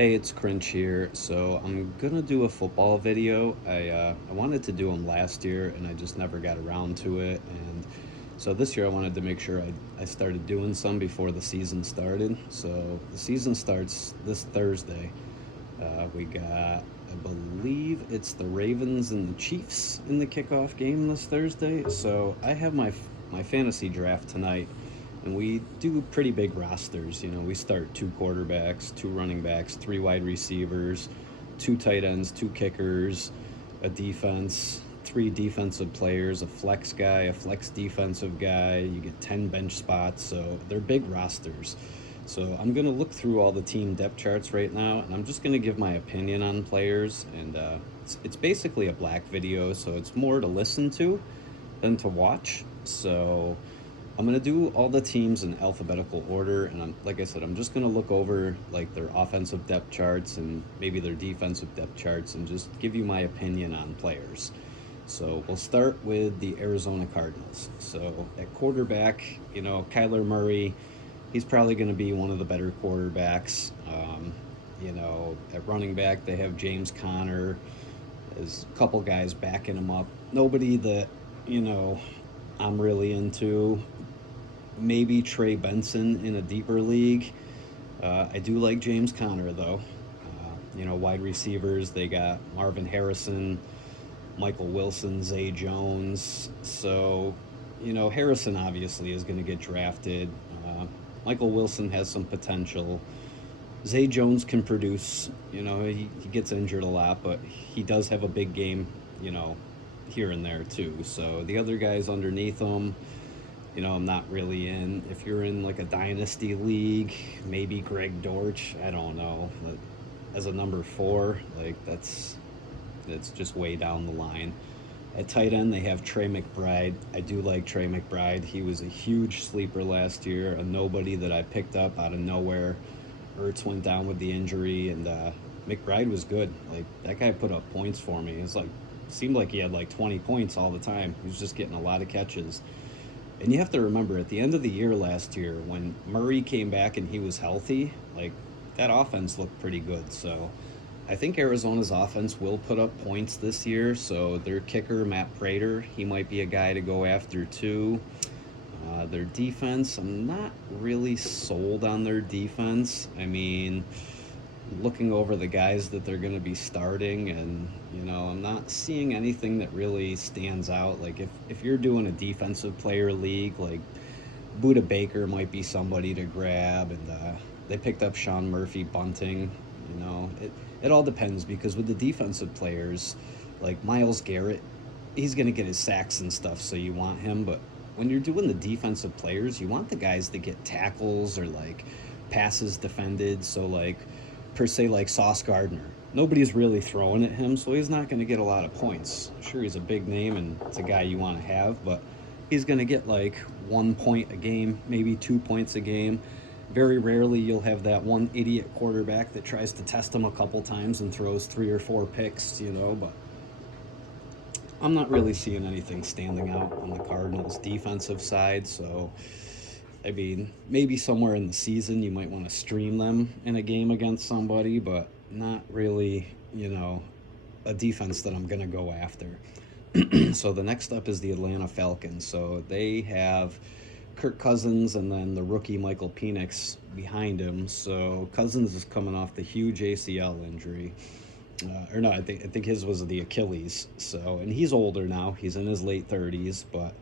Hey, it's Cringe here. So I'm gonna do a football video. I wanted to do them last year, and I just never got around to it. And so this year I wanted to make sure I started doing some before the season started. So the season starts this Thursday. We got, I believe it's the Ravens and the Chiefs in the kickoff game this Thursday. So I have my fantasy draft tonight, and we do pretty big rosters. You know, we start two quarterbacks, two running backs, three wide receivers, two tight ends, two kickers, a defense, three defensive players, a flex guy, a flex defensive guy. You get 10 bench spots, so they're big rosters. So I'm going to look through all the team depth charts right now, and I'm just going to give my opinion on players. And it's basically a black video, so it's more to listen to than to watch. So I'm gonna do all the teams in alphabetical order, and like I said, I'm just gonna look over like their offensive depth charts and maybe their defensive depth charts, and just give you my opinion on players. So we'll start with the Arizona Cardinals. So at quarterback, you know, Kyler Murray, he's probably going to be one of the better quarterbacks. You know, at running back, they have James Conner. There's a couple guys backing him up. Nobody that, you know, I'm really into. Maybe Trey Benson in a deeper league. I do like James Conner, though. You know, wide receivers, they got Marvin Harrison, Michael Wilson, Zay Jones. So, you know, Harrison obviously is going to get drafted. Michael Wilson has some potential. Zay Jones can produce. You know, he gets injured a lot, but he does have a big game, you know, here and there too. So the other guys underneath him, you know, I'm not really in. If you're in like a dynasty league, maybe Greg Dortch. I don't know. But as a number four, like that's just way down the line. At tight end, they have Trey McBride. I do like Trey McBride. He was a huge sleeper last year, a nobody that I picked up out of nowhere. Ertz went down with the injury, and McBride was good. Like, that guy put up points for me. It's like, seemed like he had like 20 points all the time. He was just getting a lot of catches. And you have to remember, at the end of the year last year, when Murray came back and he was healthy, like, that offense looked pretty good. So I think Arizona's offense will put up points this year. So their kicker, Matt Prater, he might be a guy to go after too. Their defense, I'm not really sold on their defense. I mean, looking over the guys that they're going to be starting, and you know, I'm not seeing anything that really stands out. Like, if you're doing a defensive player league, like Buda Baker might be somebody to grab. And they picked up Sean Murphy Bunting. You know, it all depends, because with the defensive players, like Miles Garrett, he's going to get his sacks and stuff, so you want him. But when you're doing the defensive players, you want the guys that get tackles or like passes defended. So like, per se, like Sauce Gardner, nobody's really throwing at him, so he's not going to get a lot of points. Sure, he's a big name and it's a guy you want to have, but he's going to get like 1 point a game, maybe 2 points a game. Very rarely you'll have that one idiot quarterback that tries to test him a couple times and throws 3 or 4 picks, you know. But I'm not really seeing anything standing out on the Cardinals' defensive side. So, I mean, maybe somewhere in the season you might want to stream them in a game against somebody, but not really, you know, a defense that I'm going to go after. So the next up is the Atlanta Falcons. So they have Kirk Cousins and then the rookie Michael Penix behind him. So Cousins is coming off the huge ACL injury. Or no, I think his was the Achilles. So, and he's older now. He's in his late 30s, but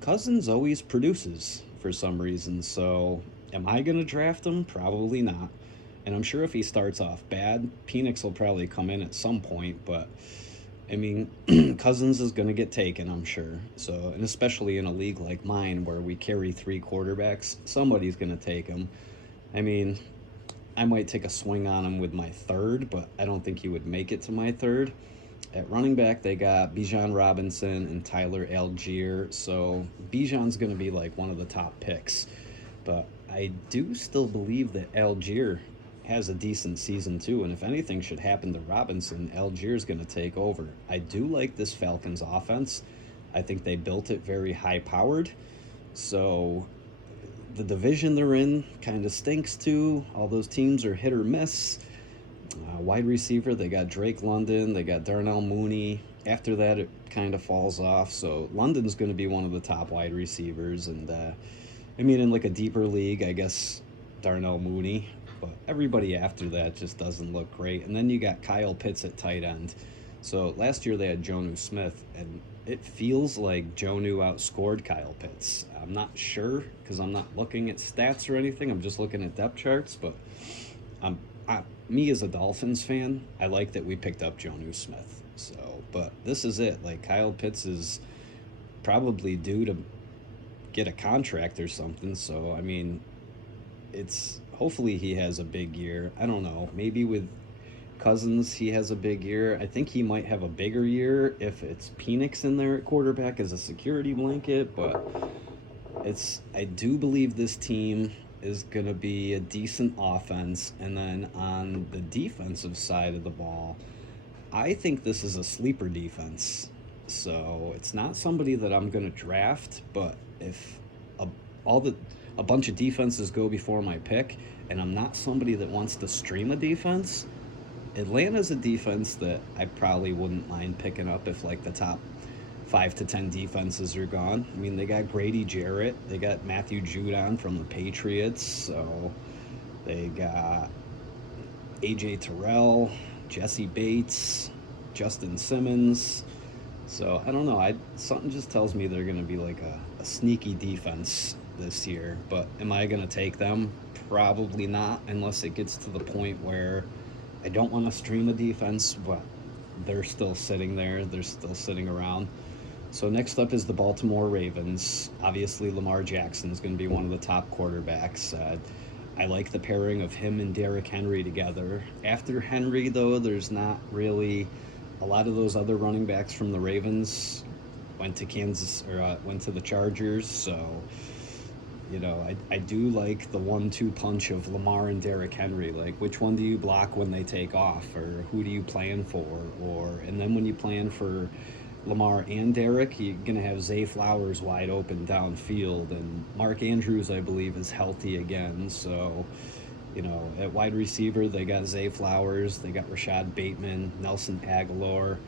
Cousins always produces for some reason. So, am I going to draft him? Probably not. And I'm sure if he starts off bad, Penix will probably come in at some point. But I mean, Cousins is going to get taken, I'm sure. So, and especially in a league like mine where we carry three quarterbacks, somebody's going to take him. I mean, I might take a swing on him with my third, but I don't think he would make it to my third. At running back, they got Bijan Robinson and Tyler Algier. So Bijan's going to be like one of the top picks. But I do still believe that Algier has a decent season too. And if anything should happen to Robinson, Algier's going to take over. I do like this Falcons offense. I think they built it very high powered. So the division they're in kind of stinks too. All those teams are hit or miss. Wide receiver, they got Drake London, they got Darnell Mooney. After that, it kind of falls off. So London's going to be one of the top wide receivers. And I mean, in like a deeper league, I guess Darnell Mooney. But everybody after that just doesn't look great. And then you got Kyle Pitts at tight end. So last year they had Jonnu Smith, and it feels like Jonnu outscored Kyle Pitts. I'm not sure because I'm not looking at stats or anything. I'm just looking at depth charts. But me as a Dolphins fan, I like that we picked up Jonnu Smith. So, but this is it. Like Kyle Pitts is probably due to get a contract or something. So, I mean, it's hopefully he has a big year. I don't know. Maybe with Cousins, he has a big year. I think he might have a bigger year if it's Penix in there at quarterback as a security blanket, but I do believe this team is going to be a decent offense. And then on the defensive side of the ball, I think this is a sleeper defense. So it's not somebody that I'm going to draft, but if a, all the a bunch of defenses go before my pick, and I'm not somebody that wants to stream a defense, Atlanta's a defense that I probably wouldn't mind picking up if like the top 5 to 10 defenses are gone. I mean, they got Grady Jarrett, they got Matthew Judon from the Patriots, so they got AJ Terrell, Jesse Bates, Justin Simmons. So I don't know. Something just tells me they're going to be like a sneaky defense this year. But am I going to take them? Probably not, unless it gets to the point where I don't want to stream the defense, but they're still sitting there. They're still sitting around. So next up is the Baltimore Ravens. Obviously, Lamar Jackson is going to be one of the top quarterbacks. I like the pairing of him and Derrick Henry together. After Henry, though, there's not really a lot of those other running backs from the Ravens went to Kansas or went to the Chargers. So, you know, I do like the 1-2 punch of Lamar and Derrick Henry. Like, which one do you block when they take off, or who do you plan for? And then when you plan for Lamar and Derrick, you're going to have Zay Flowers wide open downfield, and Mark Andrews, I believe, is healthy again. So, you know, at wide receiver, they got Zay Flowers, they got Rashad Bateman, Nelson Aguilar.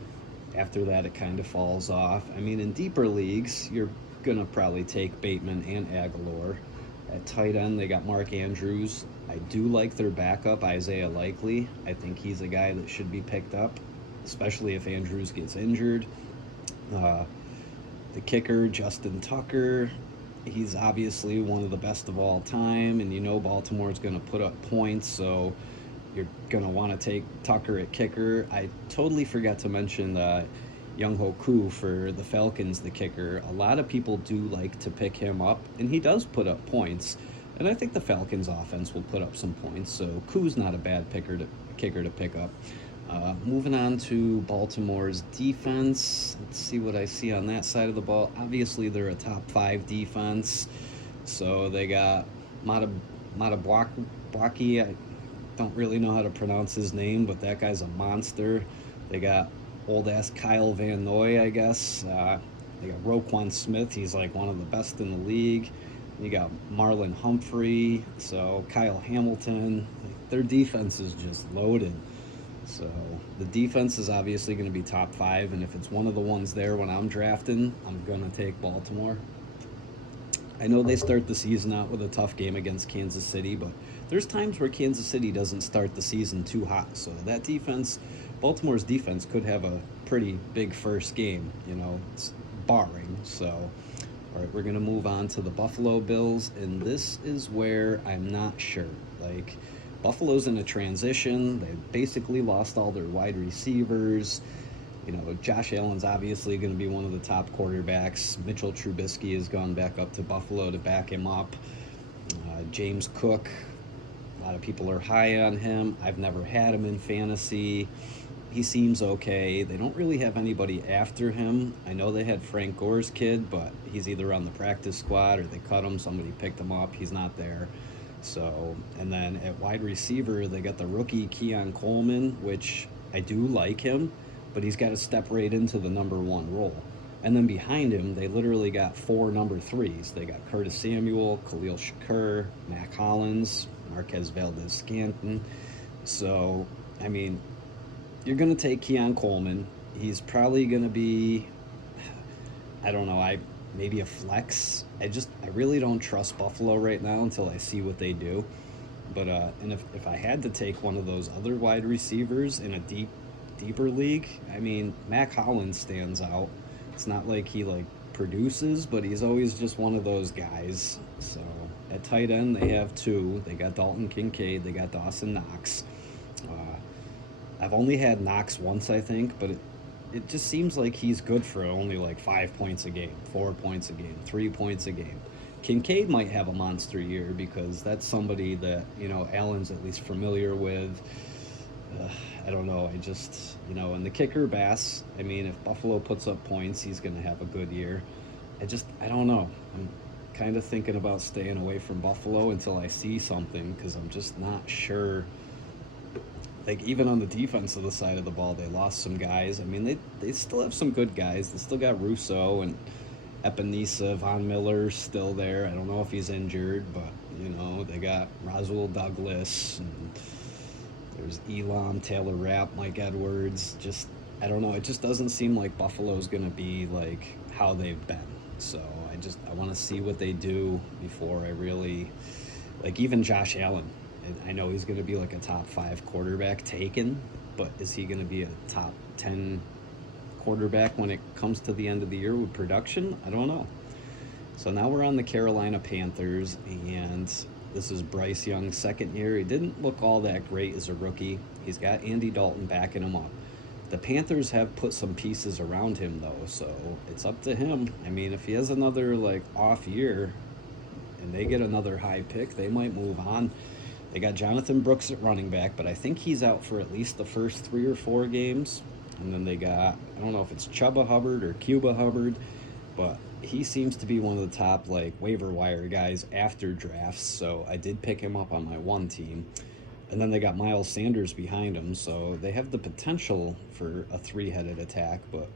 After that, it kind of falls off. I mean, in deeper leagues, you're going to probably take Bateman and Aguilar. At tight end, they got Mark Andrews. I do like their backup, Isaiah Likely. I think he's a guy that should be picked up, especially if Andrews gets injured. The kicker, Justin Tucker, he's obviously one of the best of all time, and you know Baltimore's going to put up points, so you're going to want to take Tucker at kicker. I totally forgot to mention Younghoe Koo for the Falcons, the kicker. A lot of people do like to pick him up, and he does put up points, and I think the Falcons offense will put up some points, so Koo's not a bad kicker to pick up. Moving on to Baltimore's defense. Let's see what I see on that side of the ball. Obviously, they're a top 5 defense. So they got Matabwaki. I don't really know how to pronounce his name, but that guy's a monster. They got old-ass Kyle Van Noy, I guess. They got Roquan Smith. He's like one of the best in the league. You got Marlon Humphrey. So Kyle Hamilton. Their defense is just loaded. So the defense is obviously going to be top 5, and if it's one of the ones there when I'm drafting, I'm going to take Baltimore. I know they start the season out with a tough game against Kansas City, but there's times where Kansas City doesn't start the season too hot. So that defense, Baltimore's defense, could have a pretty big first game, you know, it's barring. So, all right, we're going to move on to the Buffalo Bills, and this is where I'm not sure. Like, Buffalo's in a transition. They basically lost all their wide receivers. You know, Josh Allen's obviously going to be one of the top quarterbacks. Mitchell Trubisky has gone back up to Buffalo to back him up. James Cook, a lot of people are high on him. I've never had him in fantasy. He seems okay. They don't really have anybody after him. I know they had Frank Gore's kid, but he's either on the practice squad or they cut him. Somebody picked him up. He's not there. So, and then at wide receiver, they got the rookie Keon Coleman, which I do like him, but he's got to step right into the number 1 role. And then behind him, they literally got 4 number 3s. They got Curtis Samuel, Khalil Shakur, Mac Hollins, Marquez Valdez-Scantling. So, I mean, you're going to take Keon Coleman. He's probably going to be, I don't know, I maybe a flex. I really don't trust Buffalo right now until I see what they do. But and if I had to take one of those other wide receivers in a deeper league, I mean, Mac Hollins stands out. It's not like he like produces, but he's always just one of those guys. So at tight end, they have two. They got Dalton Kincaid. They got Dawson Knox. Uh, I've only had Knox once, I think, but it just seems like he's good for only like 5 points a game, 4 points a game, 3 points a game. Kincaid might have a monster year because that's somebody that, Allen's at least familiar with. Uh, I don't know. And the kicker, Bass, I mean, if Buffalo puts up points, he's going to have a good year. I don't know. I'm kind of thinking about staying away from Buffalo until I see something because I'm just not sure. Like, even on the defensive side of the ball, they lost some guys. I mean, they still have some good guys. They still got Russo and Epinesa, Von Miller still there. I don't know if he's injured, but, they got Roswell Douglas, and there's Elam, Taylor Rapp, Mike Edwards. I don't know. It just doesn't seem like Buffalo's going to be like how they've been. So I want to see what they do before I really, like, even Josh Allen. I know he's going to be like a top 5 quarterback taken, but is he going to be a top 10 quarterback when it comes to the end of the year with production? I don't know. So now we're on the Carolina Panthers, and this is Bryce Young's second year. He didn't look all that great as a rookie. He's got Andy Dalton backing him up. The Panthers have put some pieces around him, though, so it's up to him. I mean, if he has another, like, off year and they get another high pick, they might move on. They got Jonathan Brooks at running back, but I think he's out for at least the first 3 or 4 games. And then they got, I don't know if it's Chuba Hubbard or Cuba Hubbard, but he seems to be one of the top, like, waiver wire guys after drafts. So I did pick him up on my one team. And then they got Miles Sanders behind him, so they have the potential for a 3-headed attack. But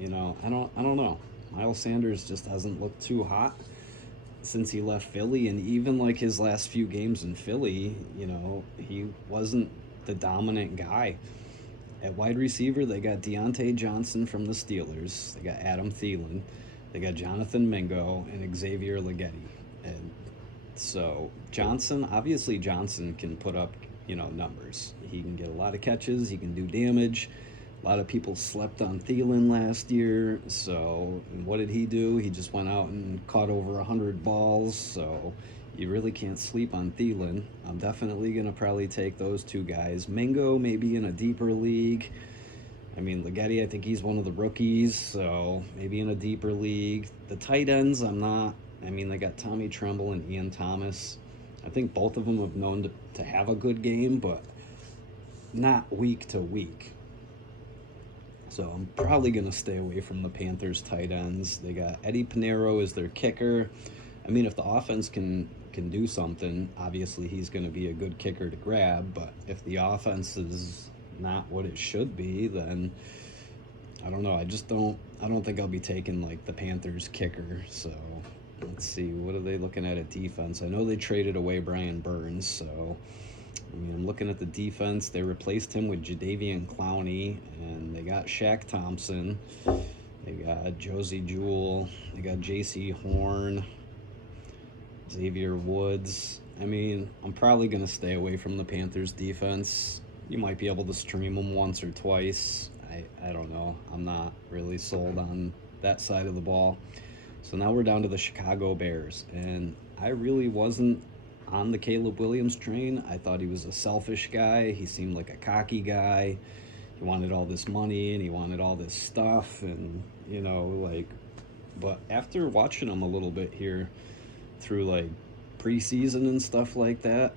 I don't know. Miles Sanders just hasn't looked too hot since he left Philly, and even like his last few games in Philly, he wasn't the dominant guy. At wide receiver, they got Deontay Johnson from the Steelers. They got Adam Thielen. They got Jonathan Mingo and Xavier Leggetti. And so Johnson can put up, numbers. He can get a lot of catches. He can do damage. A lot of people slept on Thielen last year. So what did he do? He just went out and caught over 100 balls. So you really can't sleep on Thielen. I'm definitely going to probably take those two guys. Mingo maybe in a deeper league. I mean, Leggetti, I think he's one of the rookies, so maybe in a deeper league. The tight ends, I'm not. I mean, they got Tommy Tremble and Ian Thomas. I think both of them have known to have a good game, but not week to week. So I'm probably going to stay away from the Panthers tight ends. They got Eddie Pinheiro as their kicker. I mean, if the offense can do something, obviously he's going to be a good kicker to grab. But if the offense is not what it should be, then I don't know. I don't think I'll be taking like the Panthers kicker. So let's see. What are they looking at defense? I know they traded away Brian Burns. So I mean, I'm looking at the defense. They replaced him with Jadeveon Clowney, and they got Shaq Thompson. They got Josie Jewell. They got J.C. Horn, Xavier Woods. I mean, I'm probably going to stay away from the Panthers defense. You might be able to stream them once or twice. I don't know. I'm not really sold on that side of the ball. So now we're down to the Chicago Bears, and I really wasn't on the Caleb Williams train. I thought he was a selfish guy. He seemed like a cocky guy. He wanted all this money and he wanted all this stuff, and but after watching him a little bit here through like preseason and stuff like that,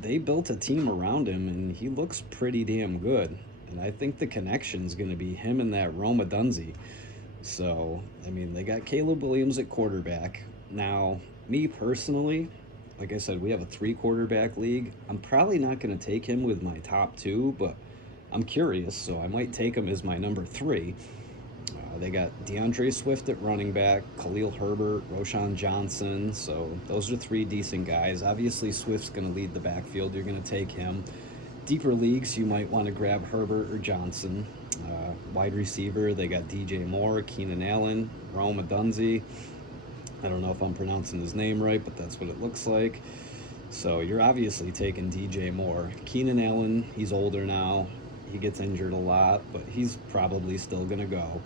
they built a team around him and he looks pretty damn good. And I think the connection's going to be him and that Roma Dunzi. So, I mean, they got Caleb Williams at quarterback. Now, me personally, like I said, we have a 3-quarterback league. I'm probably not going to take him with my top 2, but I'm curious, so I might take him as my number 3. They got DeAndre Swift at running back, Khalil Herbert, Roshan Johnson. So those are 3 decent guys. Obviously, Swift's going to lead the backfield. You're going to take him. Deeper leagues, you might want to grab Herbert or Johnson. Wide receiver, they got DJ Moore, Keenan Allen, Rome Odunze. I don't know if I'm pronouncing his name right, but that's what it looks like. So you're obviously taking DJ Moore. Keenan Allen, he's older now. He gets injured a lot, but he's probably still going to go.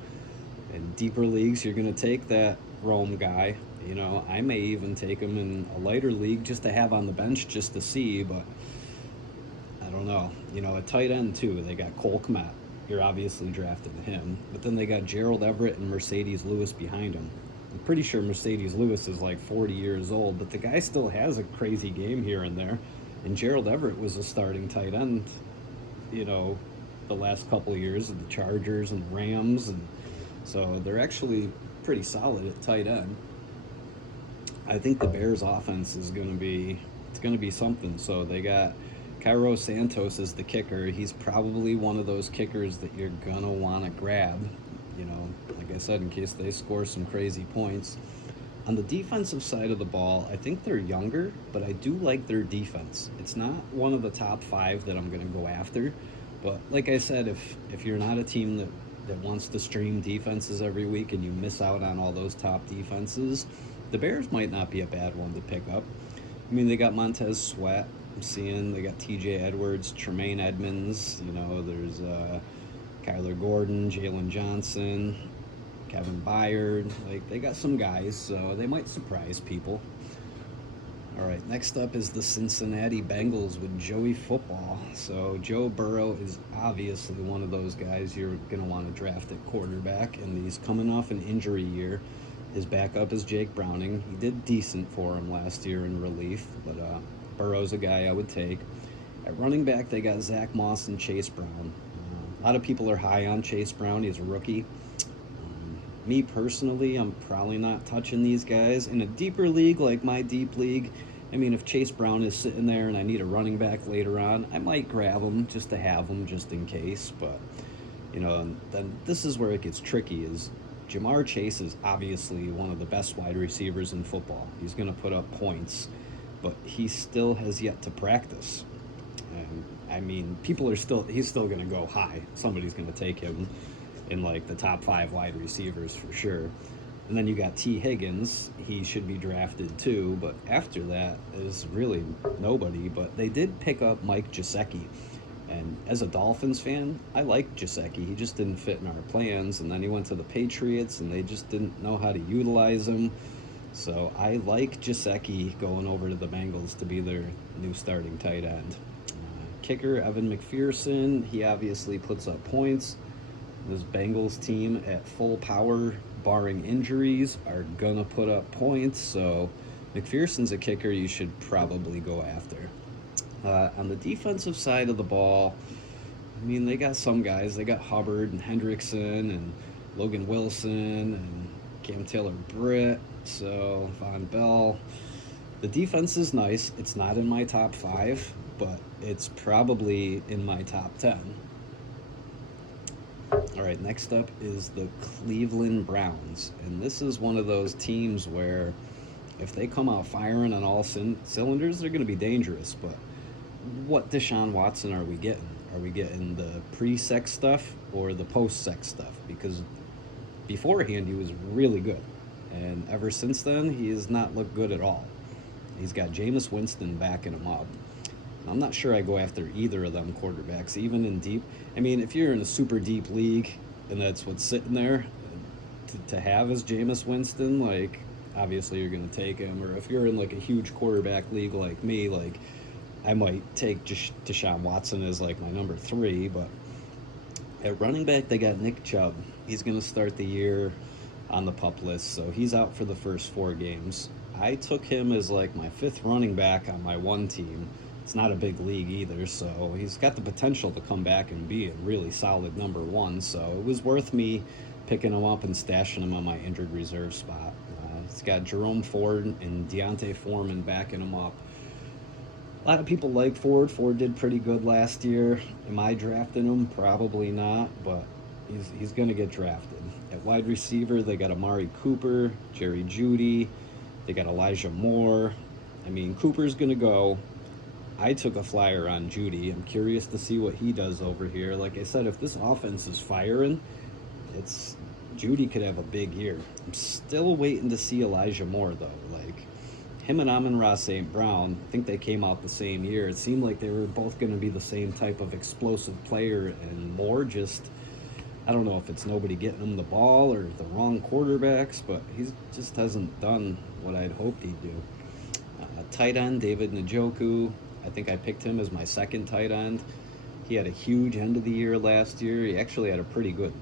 In deeper leagues, you're going to take that Rome guy. You know, I may even take him in a lighter league just to have on the bench just to see, but I don't know. You know, a tight end too. They got Cole Kmet. You're obviously drafting him. But then they got Gerald Everett and Mercedes Lewis behind him. I'm pretty sure Mercedes Lewis is like 40 years old, but the guy still has a crazy game here and there. And Gerald Everett was a starting tight end, you know, the last couple of years of the Chargers and the Rams. And so they're actually pretty solid at tight end. I think the Bears offense is going to be something. So they got Cairo Santos is the kicker. He's probably one of those kickers that you're going to want to grab, you know, like I said, in case they score some crazy points. On the defensive side of the ball, I think they're younger, but I do like their defense. It's not one of the top 5 that I'm going to go after, but like I said, if you're not a team that wants to stream defenses every week and you miss out on all those top defenses, the Bears might not be a bad one to pick up. I mean, they got Montez Sweat. I'm seeing they got TJ Edwards, Tremaine Edmonds, you know, there's Kyler Gordon, Jalen Johnson, Kevin Byard. Like, they got some guys, so they might surprise people. All right, next up is the Cincinnati Bengals with Joey Football. So Joe Burrow is obviously one of those guys you're going to want to draft at quarterback, and he's coming off an injury year. His backup is Jake Browning. He did decent for him last year in relief, but Burrow's a guy I would take. At running back, they got Zach Moss and Chase Brown. A lot of people are high on Chase Brown. He's a rookie. Me personally, I'm probably not touching these guys. In a deeper league like my deep league, I mean, if Chase Brown is sitting there and I need a running back later on, I might grab him just to have him just in case. But, you know, then this is where it gets tricky is Jamar Chase is obviously one of the best wide receivers in football. He's going to put up points, but he still has yet to practice. And I mean, he's still going to go high. Somebody's going to take him in like the top 5 wide receivers for sure. And then you got T. Higgins. He should be drafted too, but after that is really nobody. But they did pick up Mike Gesicki. And as a Dolphins fan, I like Gesicki. He just didn't fit in our plans. And then he went to the Patriots, and they just didn't know how to utilize him. So I like Gesicki going over to the Bengals to be their new starting tight end. Kicker, Evan McPherson. He obviously puts up points. This Bengals team at full power, barring injuries, are going to put up points. So McPherson's a kicker you should probably go after. On the defensive side of the ball, I mean, they got some guys. They got Hubbard and Hendrickson and Logan Wilson and Cam Taylor-Britt, so Von Bell. The defense is nice. It's not in my top 5, but it's probably in my top 10. All right, next up is the Cleveland Browns. And this is one of those teams where if they come out firing on all cylinders, they're going to be dangerous. But what Deshaun Watson are we getting? Are we getting the pre-sex stuff or the post-sex stuff? Because beforehand, he was really good. And ever since then, he has not looked good at all. He's got Jameis Winston backing him up. I'm not sure I go after either of them quarterbacks, even in deep. I mean, if you're in a super deep league and that's what's sitting there to have as Jameis Winston, like, obviously you're going to take him. Or if you're in, like, a huge quarterback league like me, like, I might take Deshaun Watson as, like, my number 3. But at running back, they got Nick Chubb. He's going to start the year on the PUP list, so he's out for the first 4 games. I took him as, like, my 5th running back on my one team. It's not a big league either, so he's got the potential to come back and be a really solid number 1. So it was worth me picking him up and stashing him on my injured reserve spot. It's got Jerome Ford and Deontay Foreman backing him up. A lot of people like Ford. Ford did pretty good last year. Am I drafting him? Probably not, but he's going to get drafted. At wide receiver, they got Amari Cooper, Jerry Jeudy. They got Elijah Moore. I mean, Cooper's going to go. I took a flyer on Judy. I'm curious to see what he does over here. Like I said, if this offense is firing, it's Judy could have a big year. I'm still waiting to see Elijah Moore though. Like him and Amon-Ra St. Brown, I think they came out the same year. It seemed like they were both going to be the same type of explosive player, and Moore just, I don't know if it's nobody getting him the ball or the wrong quarterbacks, but he just hasn't done what I'd hoped he'd do. Tight end, David Njoku. I think I picked him as my second tight end. He had a huge end of the year last year. He actually had a pretty good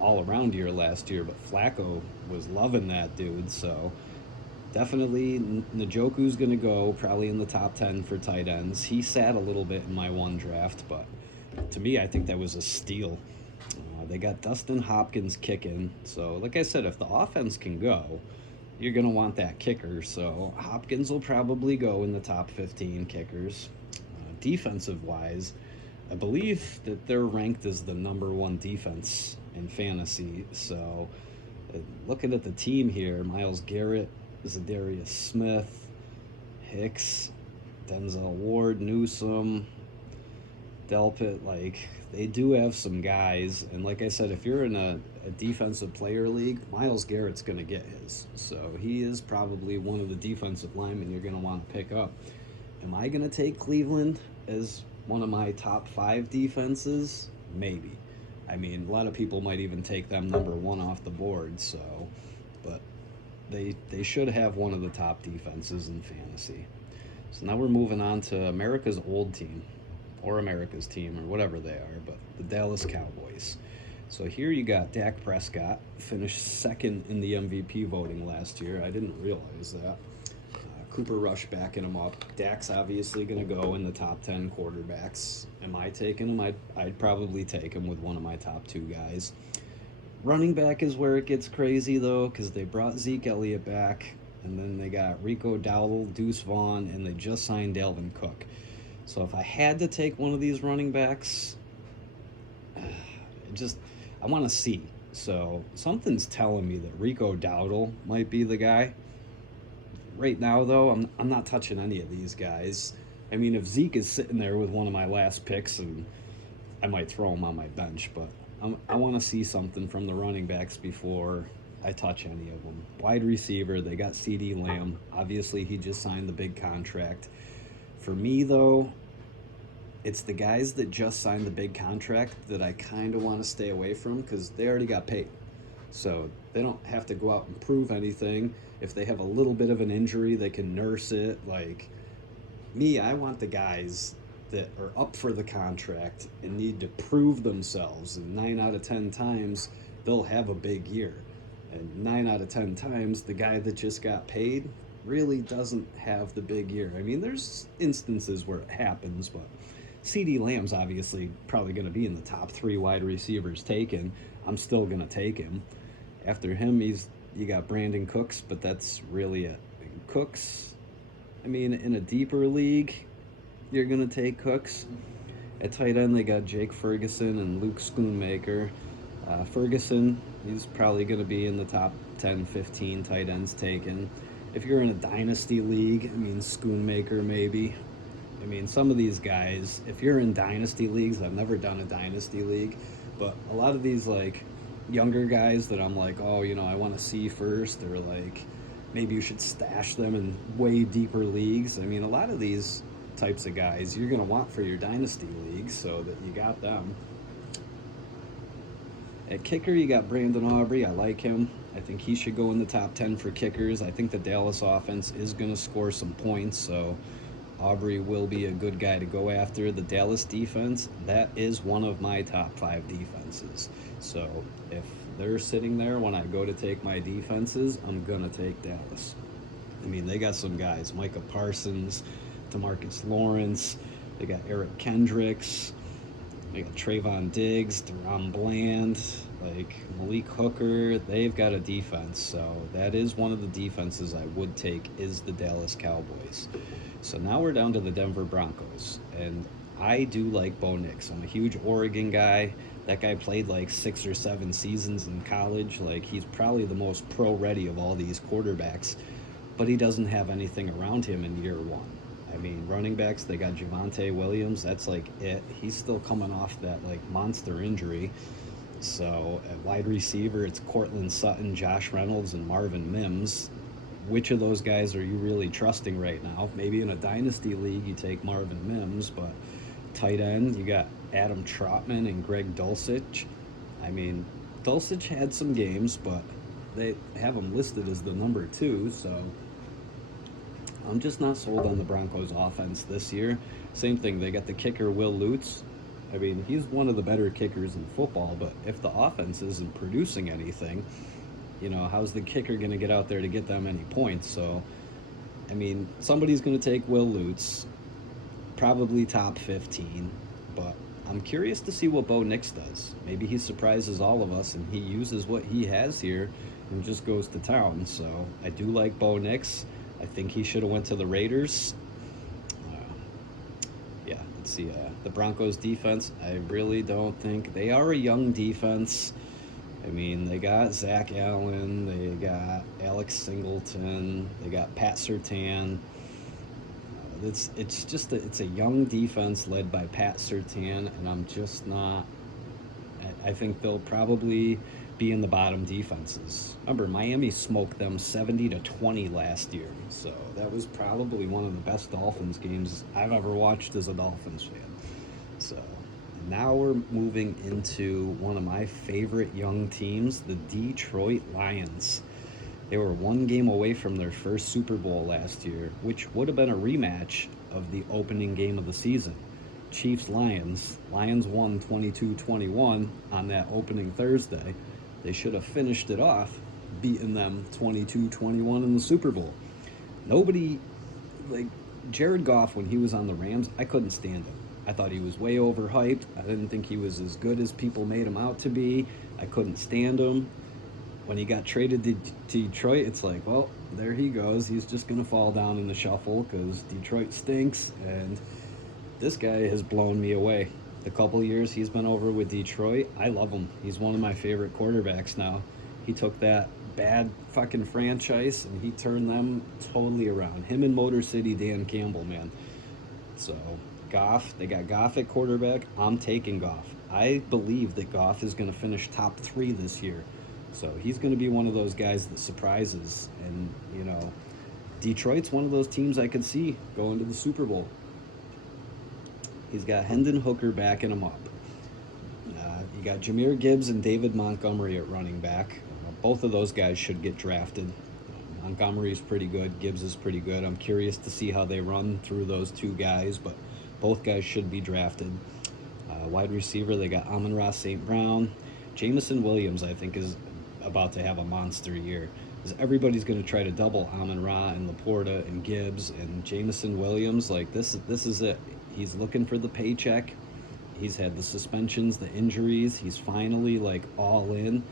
all-around year last year, but Flacco was loving that dude, so definitely Njoku's going to go probably in the top 10 for tight ends. He sat a little bit in my one draft, but to me, I think that was a steal. They got Dustin Hopkins kicking, so like I said, if the offense can go, you're going to want that kicker, so Hopkins will probably go in the top 15 kickers. Defensive-wise, I believe that they're ranked as the #1 defense in fantasy, so looking at the team here, Myles Garrett, Zadarius Smith, Hicks, Denzel Ward, Newsome, Delpit, like, they do have some guys, and like I said, if you're in a defensive player league, Myles Garrett's going to get his, so he is probably one of the defensive linemen you're going to want to pick up. Am I going to take Cleveland as one of my top 5 defenses? Maybe. I mean, a lot of people might even take them #1 off the board, so, but they should have one of the top defenses in fantasy. So now we're moving on to America's old team, or America's team, or whatever they are, but the Dallas Cowboys. So here you got Dak Prescott, finished second in the MVP voting last year. I didn't realize that. Cooper Rush backing him up. Dak's obviously going to go in the top 10 quarterbacks. Am I taking him? I'd probably take him with one of my top 2 guys. Running back is where it gets crazy, though, because they brought Zeke Elliott back, and then they got Rico Dowdle, Deuce Vaughn, and they just signed Dalvin Cook. So if I had to take one of these running backs, I want to see. So something's telling me that Rico Dowdle might be the guy. Right now, though, I'm not touching any of these guys. I mean, if Zeke is sitting there with one of my last picks, and I might throw him on my bench, but I want to see something from the running backs before I touch any of them. Wide receiver, they got CeeDee Lamb. Obviously, he just signed the big contract. For me, though, it's the guys that just signed the big contract that I kind of want to stay away from because they already got paid. So they don't have to go out and prove anything. If they have a little bit of an injury, they can nurse it. Like me, I want the guys that are up for the contract and need to prove themselves. And 9 out of 10 times, they'll have a big year. And 9 out of 10 times, the guy that just got paid really doesn't have the big year. I mean, there's instances where it happens, but CeeDee Lamb's obviously probably going to be in the top 3 wide receivers taken. I'm still going to take him. After him, you got Brandon Cooks, but that's really it. Cooks, I mean, in a deeper league, you're going to take Cooks. At tight end, they got Jake Ferguson and Luke Schoonmaker. Ferguson, he's probably going to be in the top 10, 15 tight ends taken. If you're in a dynasty league, I mean, Schoonmaker maybe. I mean, some of these guys, if you're in dynasty leagues, I've never done a dynasty league, but a lot of these, like, younger guys that I'm like, oh, you know, I want to see first, or like, maybe you should stash them in way deeper leagues. I mean, a lot of these types of guys you're going to want for your dynasty leagues, so that you got them. At kicker, you got Brandon Aubrey. I like him. I think he should go in the top 10 for kickers. I think the Dallas offense is going to score some points, so Aubrey will be a good guy to go after. The Dallas defense, that is one of my top 5 defenses. So if they're sitting there when I go to take my defenses, I'm going to take Dallas. I mean, they got some guys. Micah Parsons, DeMarcus Lawrence. They got Eric Kendricks. They got Trayvon Diggs, Deron Bland, like Malik Hooker. They've got a defense. So that is one of the defenses I would take, is the Dallas Cowboys. So now we're down to the Denver Broncos. And I do like Bo Nix. I'm a huge Oregon guy. That guy played like 6 or 7 seasons in college. Like, he's probably the most pro-ready of all these quarterbacks. But he doesn't have anything around him in year 1. I mean, running backs, they got Javonte Williams. That's like it. He's still coming off that like monster injury. So at wide receiver, it's Cortland Sutton, Josh Reynolds, and Marvin Mims. Which of those guys are you really trusting right now? Maybe in a dynasty league, you take Marvin Mims, but tight end, you got Adam Trotman and Greg Dulcich. I mean, Dulcich had some games, but they have him listed as the number two, so I'm just not sold on the Broncos offense this year. Same thing, they got the kicker Will Lutz. I mean, he's one of the better kickers in football, but if the offense isn't producing anything, how's the kicker going to get out there to get them any points? So, I mean, somebody's going to take Will Lutz, probably top 15, but I'm curious to see what Bo Nix does. Maybe he surprises all of us and he uses what he has here and just goes to town. So I do like Bo Nix. I think he should have went to the Raiders. Yeah, let's see. The Broncos defense, I really don't think they are a young defense. I mean, they got Zach Allen, they got Alex Singleton, they got Pat Surtain. It's a young defense led by Pat Surtain, and I'm just not. I think they'll probably be in the bottom defenses. Remember, Miami smoked them 70-20 last year, so that was probably one of the best Dolphins games I've ever watched as a Dolphins fan. So now we're moving into one of my favorite young teams, the Detroit Lions. They were one game away from their first Super Bowl last year, which would have been a rematch of the opening game of the season. Chiefs-Lions. Lions won 22-21 on that opening Thursday. They should have finished it off, beating them 22-21 in the Super Bowl. Nobody, like Jared Goff, when he was on the Rams, I couldn't stand him. I thought he was way overhyped. I didn't think he was as good as people made him out to be. I couldn't stand him. When he got traded to Detroit, it's like, well, there he goes. He's just going to fall down in the shuffle because Detroit stinks. And this guy has blown me away. The couple years he's been over with Detroit, I love him. He's one of my favorite quarterbacks now. He took that bad fucking franchise and he turned them totally around. Him and Motor City Dan Campbell, man. So Goff, they got Goff at quarterback. I'm taking Goff. I believe that Goff is going to finish top 3 this year. So he's going to be one of those guys that surprises. And, Detroit's one of those teams I could see going to the Super Bowl. He's got Hendon Hooker backing him up. You got Jahmyr Gibbs and David Montgomery at running back. Both of those guys should get drafted. Montgomery's pretty good. Gibbs is pretty good. I'm curious to see how they run through those two guys, but both guys should be drafted. Wide receiver, they got Amon-Ra St. Brown. Jameson Williams, I think, is about to have a monster year. Because everybody's going to try to double Amon-Ra and Laporta and Gibbs, and Jameson Williams, like this is it. He's looking for the paycheck. He's had the suspensions, the injuries. He's finally like all in.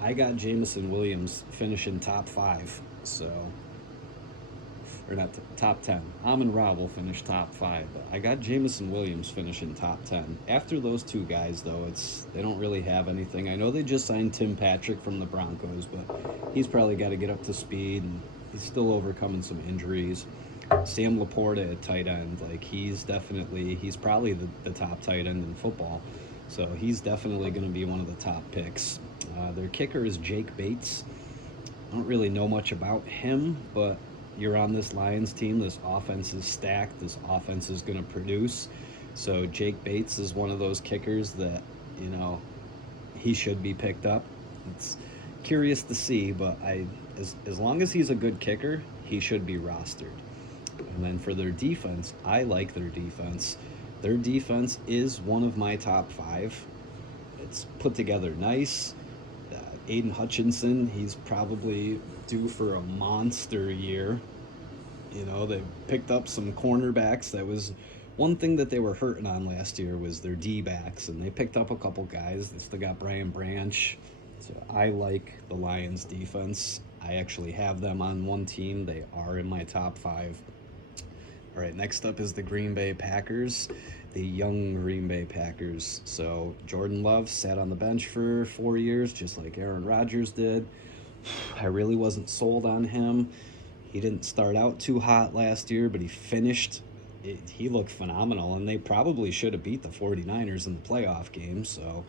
I got Jameson Williams finishing top 5, so, or not top 10. Amon-Ra will finish top 5, but I got Jameson Williams finishing top 10. After those two guys, though, they don't really have anything. I know they just signed Tim Patrick from the Broncos, but he's probably got to get up to speed, and he's still overcoming some injuries. Sam Laporta at tight end, like he's probably the top tight end in football, so he's definitely going to be one of the top picks. Their kicker is Jake Bates. I don't really know much about him, but you're on this Lions team. This offense is stacked. This offense is going to produce. So Jake Bates is one of those kickers that, he should be picked up. It's curious to see, but as long as he's a good kicker, he should be rostered. And then for their defense, I like their defense. Their defense is one of my top 5. It's put together nice. Aiden Hutchinson, he's probably due for a monster year. They picked up some cornerbacks. That was one thing that they were hurting on last year was their D-backs, and they picked up a couple guys. They still got Brian Branch. So I like the Lions defense. I actually have them on one team. They are in my top 5. All right, next up is the Green Bay Packers, the young Green Bay Packers. So Jordan Love sat on the bench for 4 years, just like Aaron Rodgers did. I really wasn't sold on him. He didn't start out too hot last year, but he finished. He looked phenomenal, and they probably should have beat the 49ers in the playoff game. So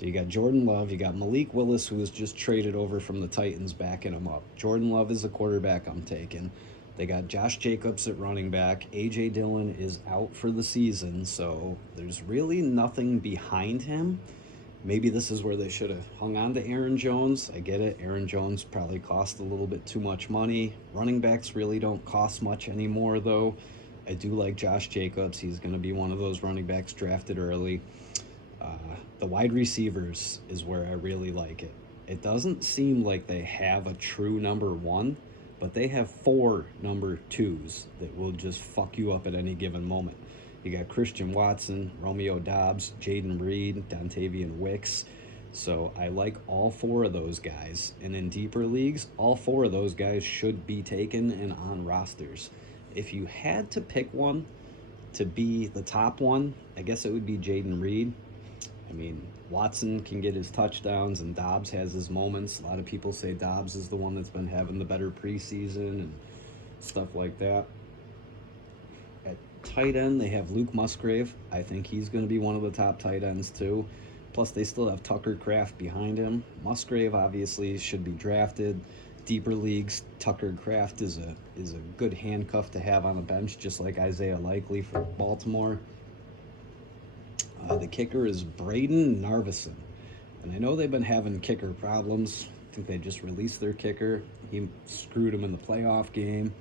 you got Jordan Love, you got Malik Willis, who was just traded over from the Titans, backing him up. Jordan Love is the quarterback I'm taking. They got Josh Jacobs at running back. A.J. Dillon is out for the season, so there's really nothing behind him. Maybe this is where they should have hung on to Aaron Jones. I get it. Aaron Jones probably cost a little bit too much money. Running backs really don't cost much anymore, though. I do like Josh Jacobs. He's going to be one of those running backs drafted early. Uh, the wide receivers is where I really like it. It doesn't seem like they have a true number one, but they have four number twos that will just fuck you up at any given moment. You got Christian Watson, Romeo Doubs, Jaden Reed, Dontavian Wicks. So I like all four of those guys. And in deeper leagues, all four of those guys should be taken and on rosters. If you had to pick one to be the top one, I guess it would be Jaden Reed. I mean, Watson can get his touchdowns and Doubs has his moments. A lot of people say Doubs is the one that's been having the better preseason and stuff like that. At tight end, they have Luke Musgrave. I think he's going to be one of the top tight ends too. Plus, they still have Tucker Kraft behind him. Musgrave obviously should be drafted. Deeper leagues, Tucker Kraft is a good handcuff to have on the bench, just like Isaiah Likely for Baltimore. The kicker is Braden Narvison. And I know they've been having kicker problems. I think they just released their kicker. He screwed them in the playoff game.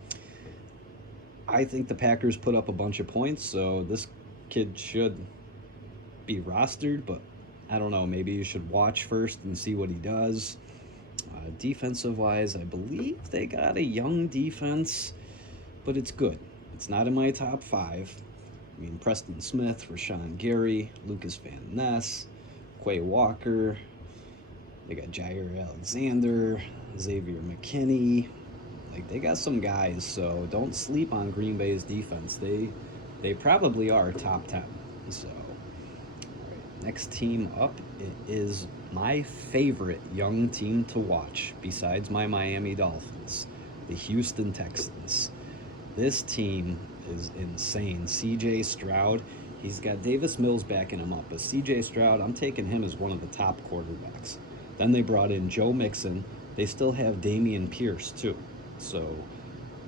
I think the Packers put up a bunch of points, so this kid should be rostered, but I don't know. Maybe you should watch first and see what he does. Defensive-wise, I believe they got a young defense, but it's good. It's not in my top five. I mean, Preston Smith, Rashawn Gary, Lucas Van Ness, Quay Walker. They got Jair Alexander, Xavier McKinney. Like, they got some guys, so don't sleep on Green Bay's defense. They probably are top 10. So, all right, next team up is my favorite young team to watch besides my Miami Dolphins, the Houston Texans. This team is insane. C.J. Stroud, he's got Davis Mills backing him up, but C.J. Stroud, I'm taking him as one of the top quarterbacks. Then they brought in Joe Mixon. They still have Damian Pierce, too. So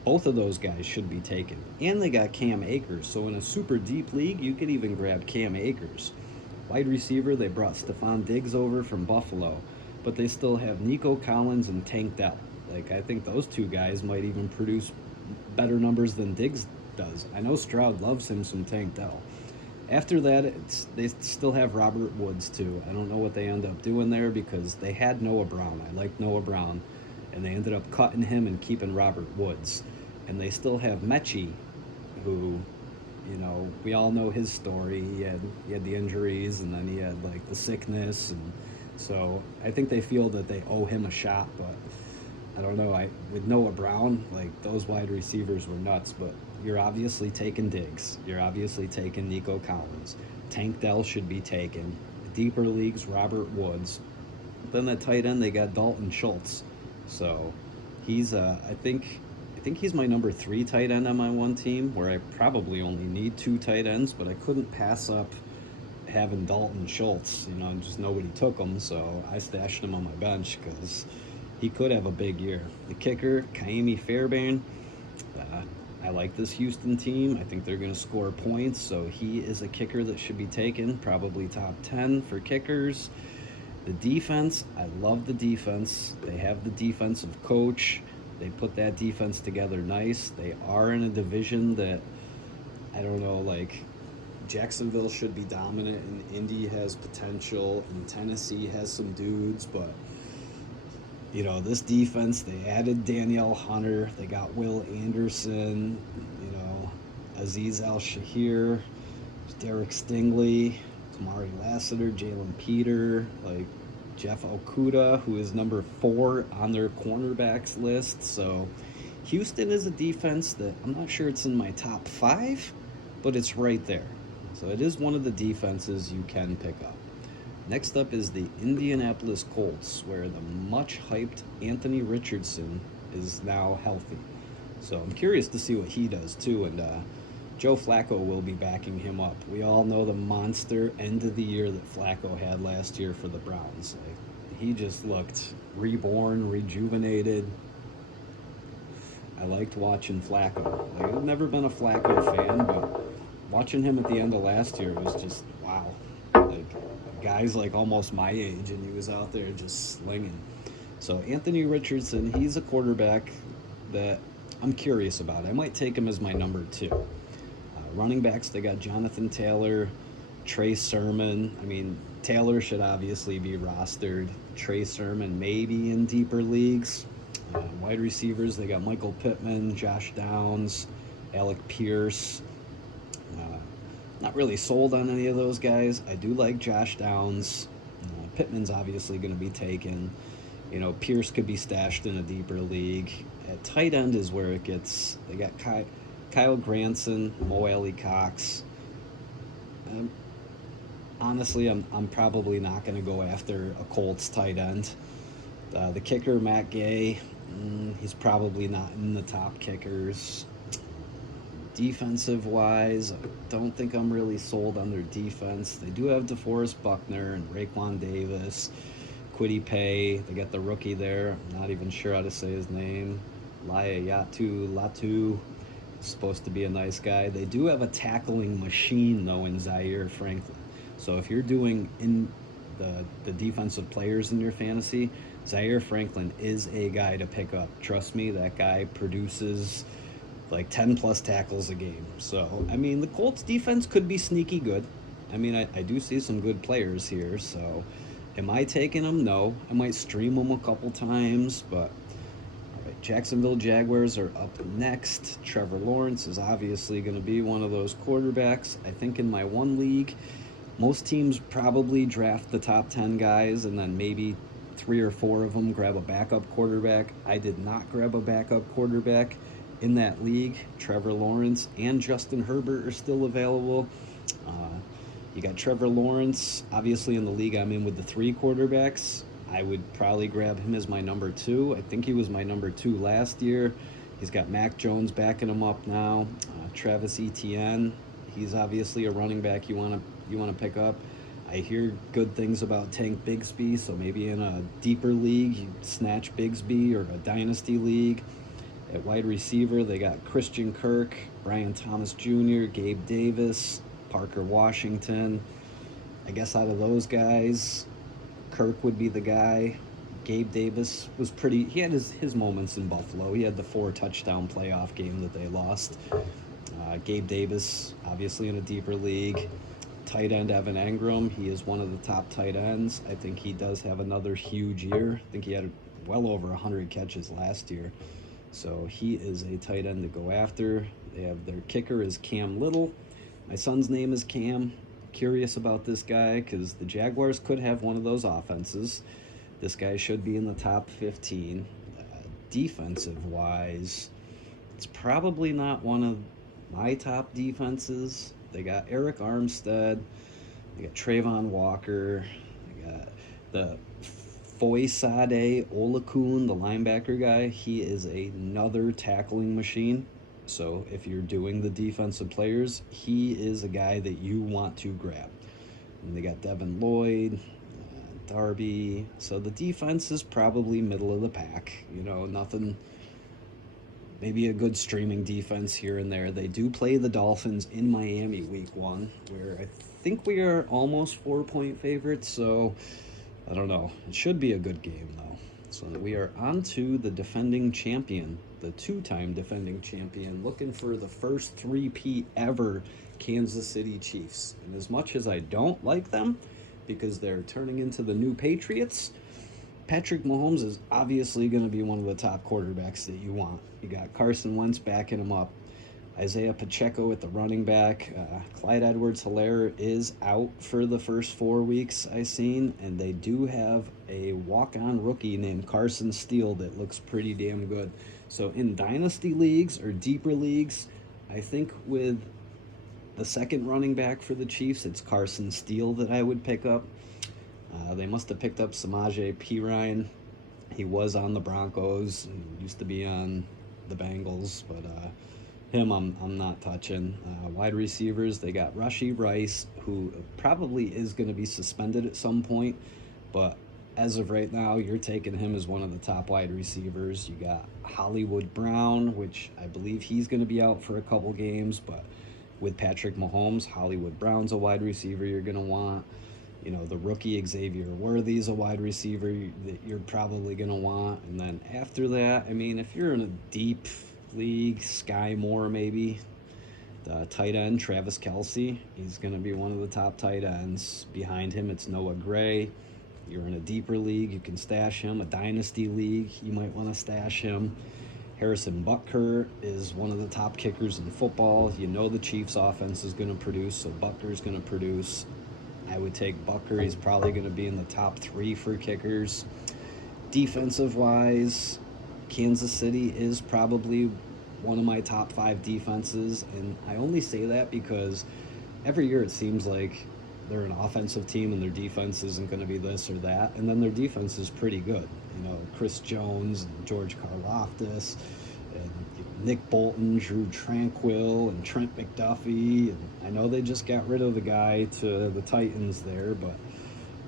both of those guys should be taken. And they got Cam Akers. So in a super deep league, you could even grab Cam Akers. Wide receiver, they brought Stephon Diggs over from Buffalo. But they still have Nico Collins and Tank Dell. Like, I think those two guys might even produce better numbers than Diggs does. I know Stroud loves him some Tank Dell. After that, they still have Robert Woods, too. I don't know what they end up doing there because they had Noah Brown. I like Noah Brown. And they ended up cutting him and keeping Robert Woods. And they still have Mechie, who, you know, we all know his story. He had the injuries, and then he had, like, the sickness. And so I think they feel that they owe him a shot, but I don't know. With Noah Brown, like, those wide receivers were nuts, but you're obviously taking Diggs. You're obviously taking Nico Collins. Tank Dell should be taken. Deeper leagues, Robert Woods. Then at tight end, they got Dalton Schultz. So he's, I think he's my number 3 tight end on my one team, where I probably only need 2 tight ends, but I couldn't pass up having Dalton Schultz. You know, just nobody took him, so I stashed him on my bench because he could have a big year. The kicker, Kaimi Fairbairn. I like this Houston team. I think they're going to score points, so he is a kicker that should be taken, probably top 10 for kickers. The defense, I love the defense. They have the defensive coach. They put that defense together nice. They are in a division that, I don't know, like, Jacksonville should be dominant, and Indy has potential, and Tennessee has some dudes, but, you know, this defense, they added Danielle Hunter. They got Will Anderson, you know, Aziz Al-Shahir, Derek Stingley, Tamari Lassiter, Jalen Peter, like Jeff Okuda, who is number 4 on their cornerbacks list. So Houston is a defense that I'm not sure it's in my top 5, but it's right there. So it is one of the defenses you can pick up. Next up is the Indianapolis Colts, where the much hyped Anthony Richardson is now healthy. So I'm curious to see what he does too. And Joe Flacco will be backing him up. We all know the monster end of the year that Flacco had last year for the Browns. Like, he just looked reborn, rejuvenated. I liked watching Flacco. Like, I've never been a Flacco fan, but watching him at the end of last year was just wow. Like, guys like almost my age, and he was out there just slinging. So Anthony Richardson, he's a quarterback that I'm curious about. I might take him as my number two. Running backs, they got Jonathan Taylor, Trey Sermon. I mean, Taylor should obviously be rostered. Trey Sermon maybe in deeper leagues. Wide receivers, they got Michael Pittman, Josh Downs, Alec Pierce. Not really sold on any of those guys. I do like Josh Downs. Pittman's obviously going to be taken. You know, Pierce could be stashed in a deeper league. At tight end is where it gets. They got Kyle Granson, Mo Alley Cox. Honestly, I'm probably not going to go after a Colts tight end. The kicker, Matt Gay, he's probably not in the top kickers. Defensive wise, I don't think I'm really sold on their defense. They do have DeForest Buckner and Raekwon Davis, Kwity Paye. They got the rookie there. I'm not even sure how to say his name. Latu. Supposed to be a nice guy. They do have a tackling machine though in Zaire Franklin. So if you're doing in the defensive players in your fantasy, Zaire Franklin is a guy to pick up. Trust me, that guy produces like 10 plus tackles a game. So, I mean, the Colts defense could be sneaky good. I mean, I do see some good players here. So, am I taking them? No. I might stream them a couple times, but all right, Jacksonville Jaguars are up next. Trevor Lawrence is obviously going to be one of those quarterbacks. I think in my one league, most teams probably draft the top 10 guys and then maybe 3 or 4 of them grab a backup quarterback. I did not grab a backup quarterback in that league. Trevor Lawrence and Justin Herbert are still available. You got Trevor Lawrence, obviously in the league I'm in with the 3 quarterbacks. I would probably grab him as my number 2. I think he was my number 2 last year. He's got Mac Jones backing him up now. Travis Etienne, he's obviously a running back you want to pick up. I hear good things about Tank Bigsby, so maybe in a deeper league you snatch Bigsby, or a dynasty league. At wide receiver, they got Christian Kirk, Brian Thomas Jr., Gabe Davis, Parker Washington. I guess out of those guys, Kirk would be the guy. Gabe Davis was he had his moments in Buffalo. He had the 4 touchdown playoff game that they lost. Gabe Davis, obviously in a deeper league. Tight end Evan Engram, he is one of the top tight ends. I think he does have another huge year. I think he had well over 100 catches last year. So he is a tight end to go after. They have their kicker is Cam Little. My son's name is Cam. Curious about this guy because the Jaguars could have one of those offenses. This guy should be in the top 15. Defensive wise, it's probably not one of my top defenses. They got Eric Armstead. They got Trayvon Walker. They got the Foyesade Olakun, the linebacker guy. He is another tackling machine. So if you're doing the defensive players, he is a guy that you want to grab. And they got Devin Lloyd, Darby. So the defense is probably middle of the pack. You know, nothing. Maybe a good streaming defense here and there. They do play the Dolphins in Miami week 1, where I think we are almost 4-point favorites. So I don't know. It should be a good game, though. So we are on to the defending champion, the 2-time defending champion, looking for the first 3-peat ever Kansas City Chiefs. And as much as I don't like them, because they're turning into the new Patriots, Patrick Mahomes is obviously going to be one of the top quarterbacks that you want. You got Carson Wentz backing him up. Isaiah Pacheco at the running back. Clyde Edwards-Helaire is out for the first 4 weeks I've seen, and they do have a walk-on rookie named Carson Steele that looks pretty damn good. So in dynasty leagues or deeper leagues, I think with the second running back for the Chiefs, it's Carson Steele that I would pick up. They must have picked up Samaje Perine. He was on the Broncos. He used to be on the Bengals, but him I'm not touching. Wide receivers, they got Rashee Rice, who probably is going to be suspended at some point, but as of right now, you're taking him as one of the top wide receivers. You got Hollywood Brown, which I believe he's going to be out for a couple games, but with Patrick Mahomes, Hollywood Brown's a wide receiver you're going to want. You know, the rookie Xavier Worthy is a wide receiver that you're probably going to want. And then after that, I mean, if you're in a deep league, Sky Moore maybe. The tight end, Travis Kelce, he's going to be one of the top tight ends. Behind him, it's Noah Gray. You're in a deeper league, you can stash him. A dynasty league, you might want to stash him. Harrison Butker is one of the top kickers in football. You know the Chiefs' offense is going to produce, so Butker's going to produce. I would take Butker. He's probably going to be in the top 3 for kickers. Defensive-wise, Kansas City is probably one of my top 5 defenses, and I only say that because every year it seems like they're an offensive team and their defense isn't going to be this or that, and then their defense is pretty good. You know, Chris Jones and George Karlaftis and Nick Bolton, Drew Tranquill, and Trent McDuffie. And I know they just got rid of the guy to the Titans there, but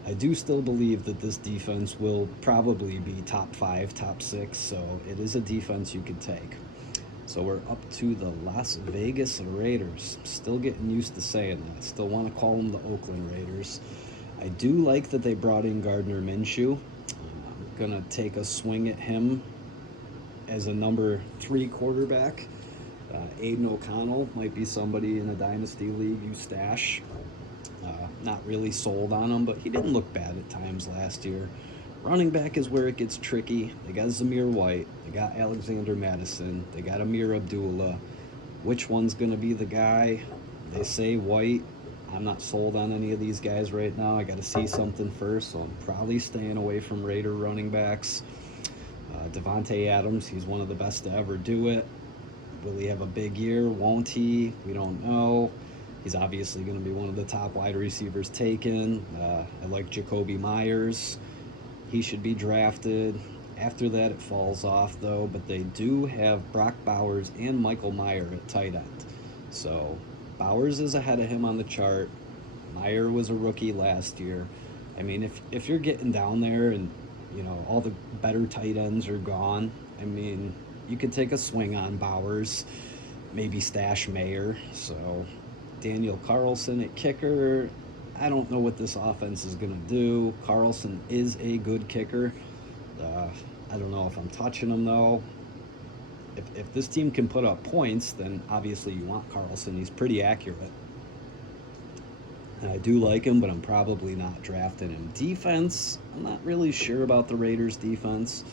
I do still believe that this defense will probably be top 5, top 6, so it is a defense you could take. So we're up to the Las Vegas Raiders. Still getting used to saying that. Still want to call them the Oakland Raiders. I do like that they brought in Gardner Minshew. I'm going to take a swing at him as a number 3 quarterback. Aiden O'Connell might be somebody in a dynasty league you stash. Not really sold on him, but he didn't look bad at times last year. Running back is where it gets tricky. They got Zamir White. They got Alexander Madison. They got Amir Abdullah. Which one's going to be the guy? They say White. I'm not sold on any of these guys right now. I got to see something first, so I'm probably staying away from Raider running backs. Devontae Adams, he's one of the best to ever do it. Will he have a big year? Won't he? We don't know. He's obviously going to be one of the top wide receivers taken. I like Jacoby Myers. He should be drafted. After that, it falls off, though. But they do have Brock Bowers and Michael Mayer at tight end. So Bowers is ahead of him on the chart. Mayer was a rookie last year. I mean, if you're getting down there and, you know, all the better tight ends are gone, I mean, you could take a swing on Bowers, maybe stash Mayer. So Daniel Carlson at kicker. I don't know what this offense is going to do. Carlson is a good kicker. I don't know if I'm touching him, though. If this team can put up points, then obviously you want Carlson. He's pretty accurate. And I do like him, but I'm probably not drafting him. Defense, I'm not really sure about the Raiders' defense.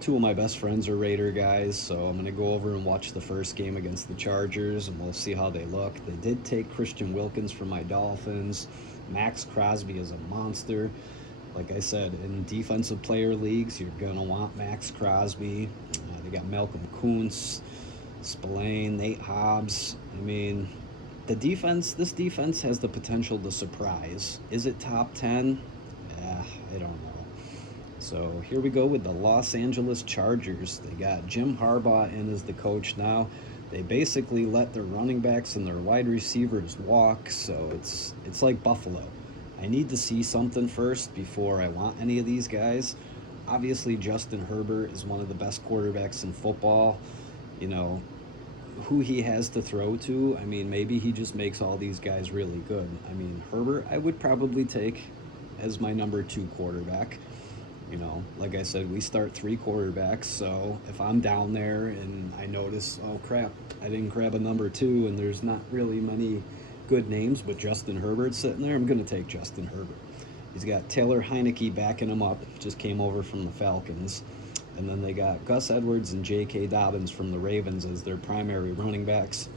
2 of my best friends are Raider guys, so I'm going to go over and watch the first game against the Chargers, and we'll see how they look. They did take Christian Wilkins from my Dolphins. Max Crosby is a monster. Like I said, in defensive player leagues, you're going to want Max Crosby. They got Malcolm Kuntz, Spillane, Nate Hobbs. I mean, this defense has the potential to surprise. Is it top 10? I don't know. So here we go with the Los Angeles Chargers. They got Jim Harbaugh in as the coach now. They basically let their running backs and their wide receivers walk, so it's like Buffalo. I need to see something first before I want any of these guys. Obviously, Justin Herbert is one of the best quarterbacks in football. You know, who he has to throw to, I mean, maybe he just makes all these guys really good. I mean, Herbert, I would probably take as my number 2 quarterback. You know, like I said, we start 3 quarterbacks, so if I'm down there and I notice, oh crap, I didn't grab a number 2 and there's not really many good names, but Justin Herbert's sitting there, I'm going to take Justin Herbert. He's got Taylor Heineke backing him up, just came over from the Falcons. And then they got Gus Edwards and J.K. Dobbins from the Ravens as their primary running backs.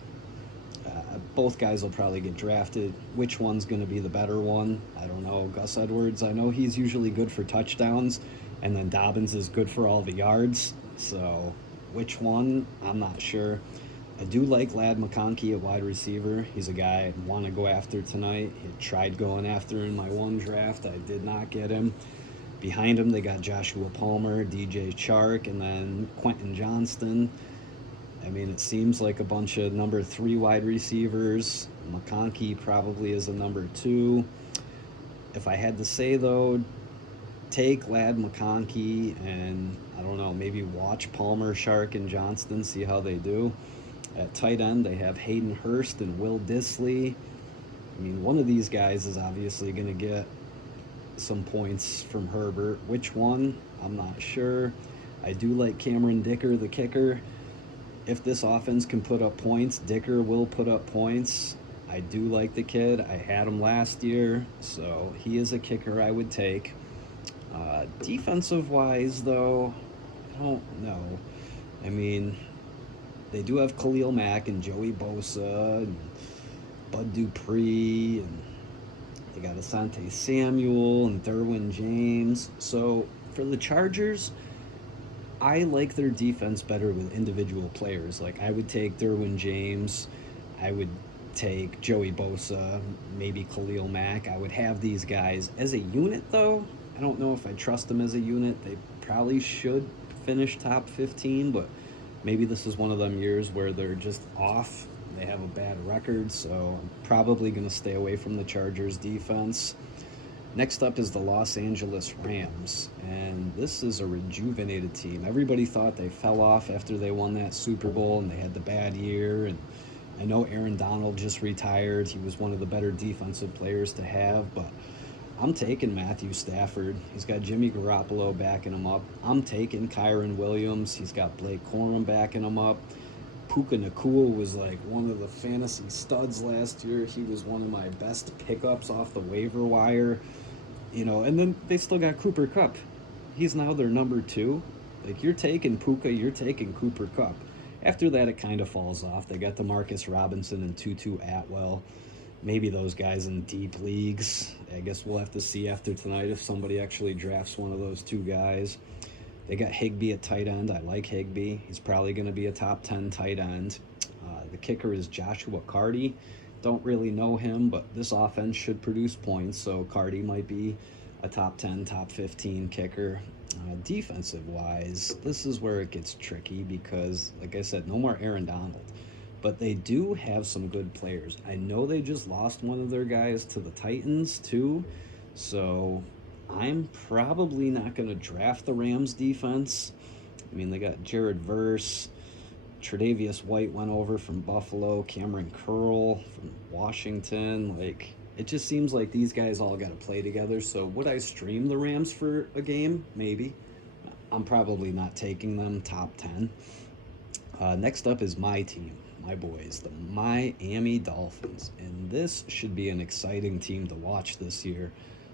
Both guys will probably get drafted. Which one's going to be the better one? I don't know. Gus Edwards, I know he's usually good for touchdowns, and then Dobbins is good for all the yards. So which one? I'm not sure. I do like Ladd McConkey, a wide receiver. He's a guy I want to go after tonight. He tried going after in my one draft. I did not get him. Behind him, they got Joshua Palmer, DJ Chark, and then Quentin Johnston. I mean, it seems like a bunch of number 3 wide receivers. McConkey probably is a number 2. If I had to say, though, take Lad McConkey and, I don't know, maybe watch Palmer, Shark, and Johnston, see how they do. At tight end, they have Hayden Hurst and Will Dissly. I mean, one of these guys is obviously going to get some points from Herbert. Which one? I'm not sure. I do like Cameron Dicker, the kicker. If this offense can put up points, Dicker will put up points. I do like the kid. I had him last year, so he is a kicker I would take. Defensive wise, though, I don't know. I mean, they do have Khalil Mack and Joey Bosa and Bud Dupree, and they got Asante Samuel and Derwin James. So for the Chargers, I like their defense better with individual players. Like, I would take Derwin James. I would take Joey Bosa, maybe Khalil Mack. I would have these guys. As a unit, though, I don't know if I trust them as a unit. They probably should finish top 15, but maybe this is one of them years where they're just off. They have a bad record, so I'm probably going to stay away from the Chargers defense. Next up is the Los Angeles Rams, and this is a rejuvenated team. Everybody thought they fell off after they won that Super Bowl and they had the bad year, and I know Aaron Donald just retired. He was one of the better defensive players to have, but I'm taking Matthew Stafford. He's got Jimmy Garoppolo backing him up. I'm taking Kyron Williams. He's got Blake Corum backing him up. Puka Nacua was like one of the fantasy studs last year. He was one of my best pickups off the waiver wire. You know, and then they still got Cooper Kupp. He's now their number 2. Like, you're taking Puka, you're taking Cooper Kupp. After that, it kind of falls off. They got Demarcus Robinson and Tutu Atwell. Maybe those guys in deep leagues. I guess we'll have to see after tonight if somebody actually drafts one of those 2 guys. They got Higbee at tight end. I like Higbee. He's probably going to be a top 10 tight end. The kicker is Joshua Carty. Don't really know him, but this offense should produce points, so Carty might be a top 10, top 15 kicker. Defensive-wise, this is where it gets tricky because, like I said, no more Aaron Donald. But they do have some good players. I know they just lost one of their guys to the Titans, too. So I'm probably not going to draft the Rams defense. I mean, they got Jared Verse. Tre'Davious White went over from Buffalo. Cameron Curl from Washington. Like, it just seems like these guys all got to play together. So would I stream the Rams for a game? Maybe. I'm probably not taking them top 10. Next up is my team. My boys, the Miami Dolphins, and this should be an exciting team to watch this year.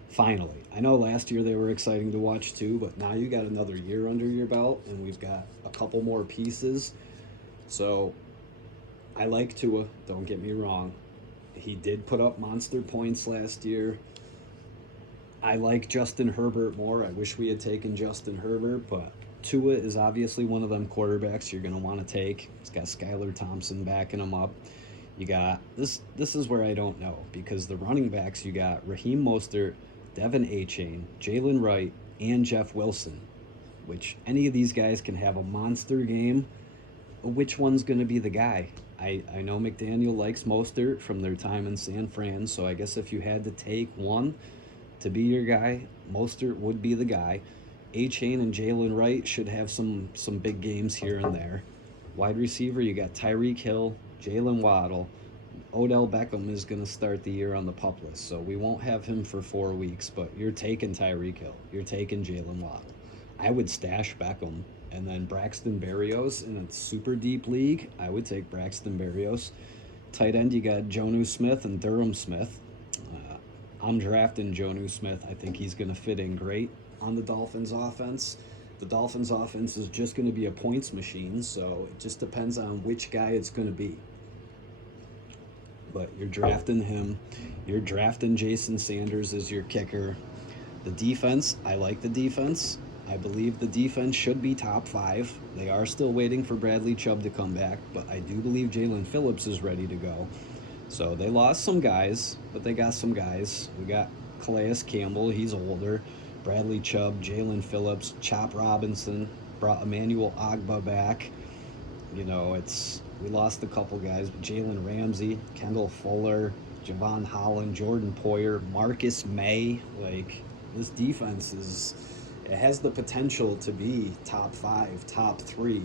Finally, I know last year they were exciting to watch too, but now you got another year under your belt, and we've got a couple more pieces. So I like Tua, don't get me wrong. He did put up monster points last year. I like Justin Herbert more. I wish we had taken Justin Herbert, but Tua is obviously one of them quarterbacks you're going to want to take. He's got Skylar Thompson backing him up. You got this is where I don't know, because the running backs, you got Raheem Mostert, Devin Achane, Jalen Wright, and Jeff Wilson, which any of these guys can have a monster game. Which one's going to be the guy? I know McDaniel likes Mostert from their time in San Fran, so I guess if you had to take one to be your guy, Mostert would be the guy. Achane and Jalen Wright should have some big games here and there. Wide receiver, you got Tyreek Hill, Jalen Waddle. Odell Beckham is going to start the year on the PUP list, so we won't have him for 4 weeks, but you're taking Tyreek Hill. You're taking Jalen Waddle. I would stash Beckham, and then Braxton Berrios in a super deep league. I would take Braxton Berrios. Tight end, you got Jonnu Smith and Durham Smith. I'm drafting Jonnu Smith. I think he's going to fit in great on the Dolphins offense. The Dolphins offense is just going to be a points machine, so it just depends on which guy it's going to be. But you're drafting him. You're drafting Jason Sanders as your kicker. The defense, I like the defense. I believe the defense should be top 5. They are still waiting for Bradley Chubb to come back, but I do believe Jalen Phillips is ready to go. So they lost some guys, but they got some guys. We got Calais Campbell, he's older. Bradley Chubb, Jalen Phillips, Chop Robinson, brought Emmanuel Agba back. We lost a couple guys, but Jalen Ramsey, Kendall Fuller, Javon Holland, Jordan Poyer, Marcus May. Like, this defense it has the potential to be top five, top three.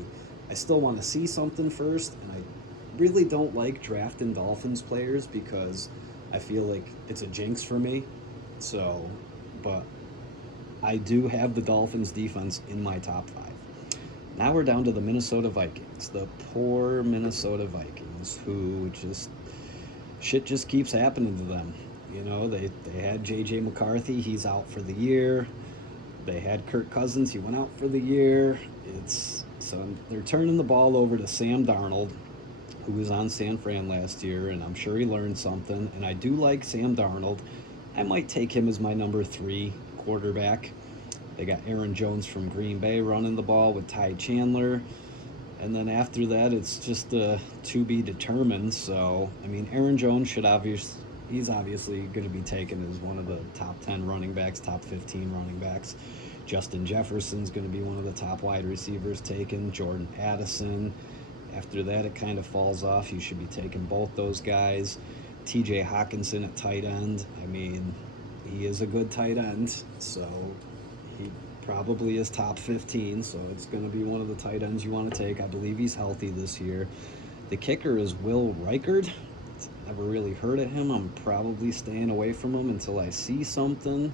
I still want to see something first, and I really don't like drafting Dolphins players because I feel like it's a jinx for me. So, but I do have the Dolphins defense in my top five. Now we're down to the Minnesota Vikings, the poor Minnesota Vikings, who shit just keeps happening to them. They had J.J. McCarthy, he's out for the year. They had Kirk Cousins, he went out for the year. So they're turning the ball over to Sam Darnold, who was on San Fran last year, and I'm sure he learned something. And I do like Sam Darnold. I might take him as my number 3 quarterback. They got Aaron Jones from Green Bay running the ball with Ty Chandler. And then after that, it's just to be determined. So, I mean, Aaron Jones he's obviously going to be taken as one of the top 10 running backs, top 15 running backs. Justin Jefferson's going to be one of the top wide receivers taken. Jordan Addison. After that, it kind of falls off. You should be taking both those guys. TJ Hawkinson at tight end. I mean, he is a good tight end, so he probably is top 15, so it's going to be one of the tight ends you want to take. I believe he's healthy this year. The kicker is Will Reichard. Never really heard of him. I'm probably staying away from him until I see something.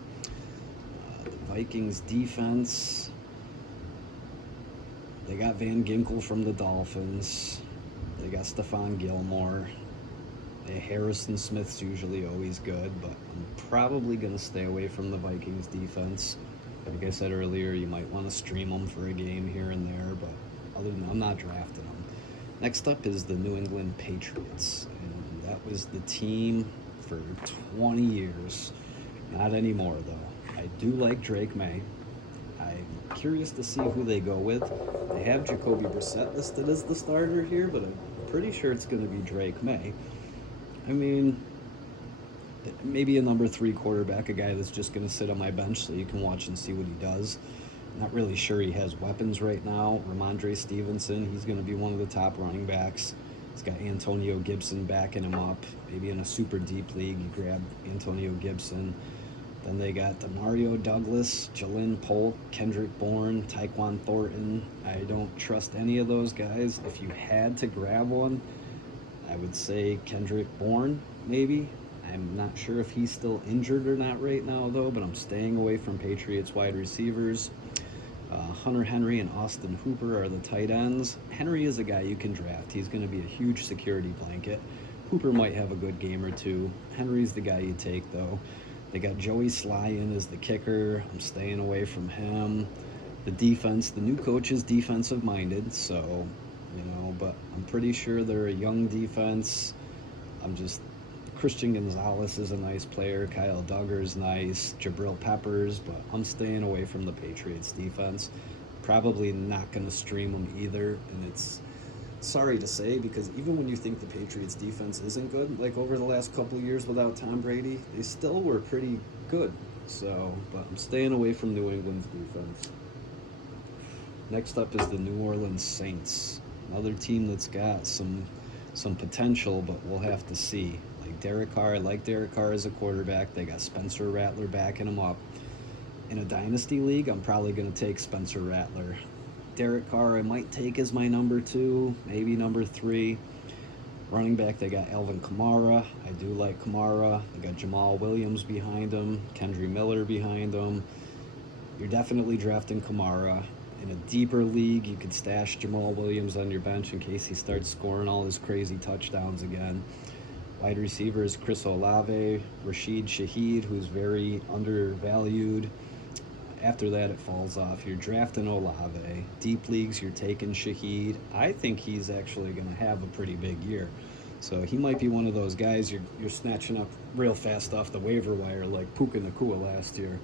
The Vikings defense, they got Van Ginkel from the Dolphins. They got Stephon Gilmore. Harrison Smith's usually always good, but I'm probably going to stay away from the Vikings defense. Like I said earlier, you might want to stream them for a game here and there, but other than that, I'm not drafting them. Next up is the New England Patriots, and that was the team for 20 years. Not anymore, though. I do like Drake May. I'm curious to see who they go with. They have Jacoby Brissett listed as the starter here, but I'm pretty sure it's going to be Drake May. I mean, maybe a number 3 quarterback, a guy that's just going to sit on my bench so you can watch and see what he does. Not really sure he has weapons right now. Ramondre Stevenson, he's going to be one of the top running backs. He's got Antonio Gibson backing him up. Maybe in a super deep league, you grab Antonio Gibson. Then they got Demario Douglas, Jalen Polk, Kendrick Bourne, Tyquan Thornton. I don't trust any of those guys. If you had to grab one, I would say Kendrick Bourne, maybe. I'm not sure if he's still injured or not right now, though, but I'm staying away from Patriots wide receivers. Hunter Henry and Austin Hooper are the tight ends. Henry is a guy you can draft. He's going to be a huge security blanket. Hooper might have a good game or two. Henry's the guy you take, though. They got Joey Sly in as the kicker. I'm staying away from him. The defense, the new coach is defensive-minded, so but I'm pretty sure they're a young defense. Christian Gonzalez is a nice player. Kyle Duggar's nice. Jabril Peppers, but I'm staying away from the Patriots defense. Probably not going to stream them either, and it's sorry to say because even when you think the Patriots defense isn't good, like over the last couple of years without Tom Brady, they still were pretty good. So, but I'm staying away from New England's defense. Next up is the New Orleans Saints. Another team that's got some potential, but we'll have to see. Derek Carr, I like Derek Carr as a quarterback. They got Spencer Rattler backing him up. In a dynasty league, I'm probably going to take Spencer Rattler. Derek Carr I might take as my number 2, maybe number 3. Running back, they got Alvin Kamara. I do like Kamara. They got Jamal Williams behind him, Kendry Miller behind him. You're definitely drafting Kamara. In a deeper league, you could stash Jamal Williams on your bench in case he starts scoring all his crazy touchdowns again. Wide receivers, Chris Olave, Rashid Shaheed, who's very undervalued. After that, it falls off. You're drafting Olave. Deep leagues, you're taking Shaheed. I think he's actually going to have a pretty big year. So he might be one of those guys you're snatching up real fast off the waiver wire like Puka Nacua last year.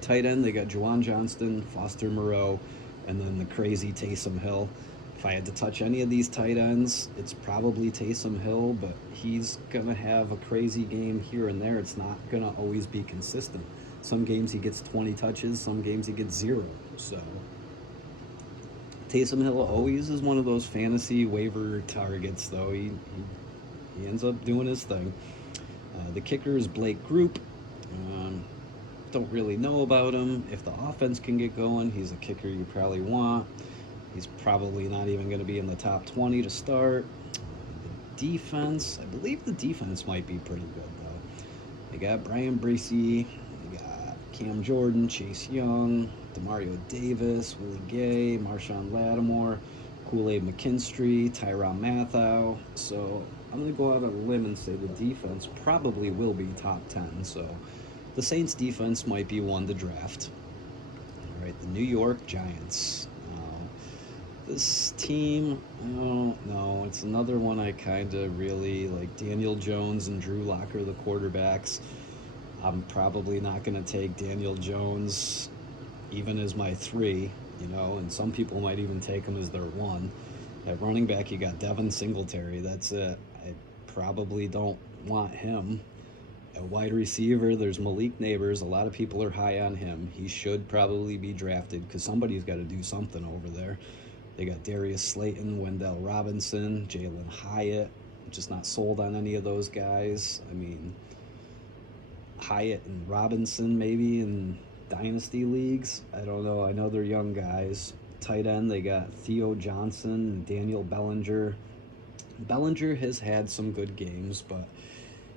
Tight end, they got Juwan Johnston, Foster Moreau, and then the crazy Taysom Hill. If I had to touch any of these tight ends, it's probably Taysom Hill, but he's going to have a crazy game here and there. It's not going to always be consistent. Some games he gets 20 touches, some games he gets 0. So Taysom Hill always is one of those fantasy waiver targets, though. He ends up doing his thing. The kicker is Blake Group. Um, don't really know about him. If the offense can get going, he's a kicker you probably want. He's probably not even going to be in the top 20 to start. The defense, I believe the defense might be pretty good, though. They got Brian Bracey, they got Cam Jordan, Chase Young, Demario Davis, Willie Gay, Marshawn Lattimore, Kool-Aid McKinstry, Tyrann Mathieu. So I'm going to go out on a limb and say the defense probably will be top 10. So the Saints defense might be one to draft. All right, the New York Giants. This team, I don't know. It's another one I kind of really like. Daniel Jones and Drew Lock are the quarterbacks. I'm probably not going to take Daniel Jones even as my 3, and some people might even take him as their 1. At running back, you got Devin Singletary. That's it. I probably don't want him. At wide receiver, there's Malik Neighbors. A lot of people are high on him. He should probably be drafted because somebody's got to do something over there. They got Darius Slayton, Wendell Robinson, Jalen Hyatt. I'm just not sold on any of those guys. I mean, Hyatt and Robinson maybe in dynasty leagues. I don't know. I know they're young guys. Tight end, they got Theo Johnson and Daniel Bellinger. Bellinger has had some good games, but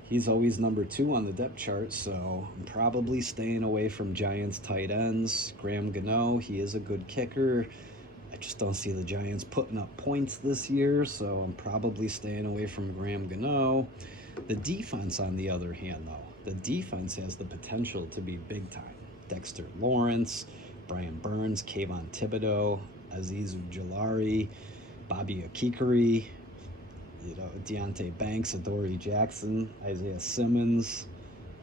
he's always number 2 on the depth chart, so I'm probably staying away from Giants tight ends. Graham Gano, he is a good kicker. I just don't see the Giants putting up points this year, so I'm probably staying away from Graham Gano. The defense, on the other hand, though, the defense has the potential to be big time. Dexter Lawrence, Brian Burns, Kayvon Thibodeau, Azeez Ujulari, Bobby Akikari, Deonte Banks, Adoree Jackson, Isaiah Simmons.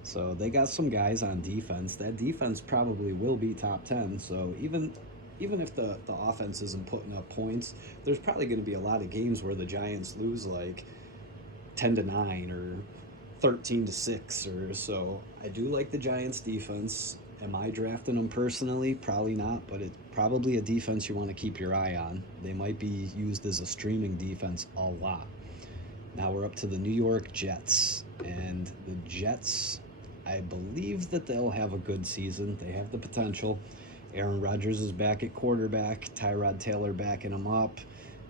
So they got some guys on defense. That defense probably will be top 10, so even if the offense isn't putting up points, there's probably going to be a lot of games where the Giants lose like 10-9 or 13-6 or so. I do like the Giants defense. Am I drafting them personally? Probably not, but it's probably a defense you want to keep your eye on. They might be used as a streaming defense a lot. Now we're up to the New York Jets. And the Jets, I believe that they'll have a good season. They have the potential. Aaron Rodgers is back at quarterback. Tyrod Taylor backing him up.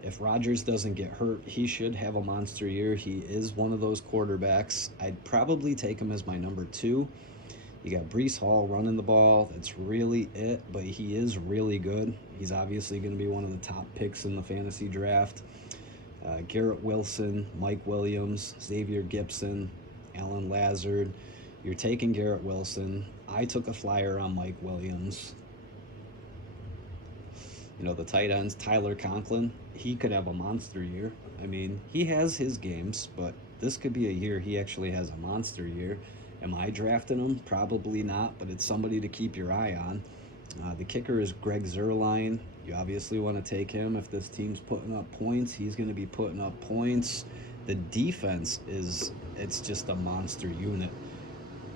If Rodgers doesn't get hurt, he should have a monster year. He is one of those quarterbacks. I'd probably take him as my number 2. You got Breece Hall running the ball. That's really it, but he is really good. He's obviously going to be one of the top picks in the fantasy draft. Garrett Wilson, Mike Williams, Xavier Gipson, Alan Lazard. You're taking Garrett Wilson. I took a flyer on Mike Williams. The tight ends, Tyler Conklin, he could have a monster year. I mean, he has his games, but this could be a year he actually has a monster year. Am I drafting him? Probably not, but it's somebody to keep your eye on. The kicker is Greg Zuerlein. You obviously want to take him. If this team's putting up points, he's going to be putting up points. The defense it's just a monster unit.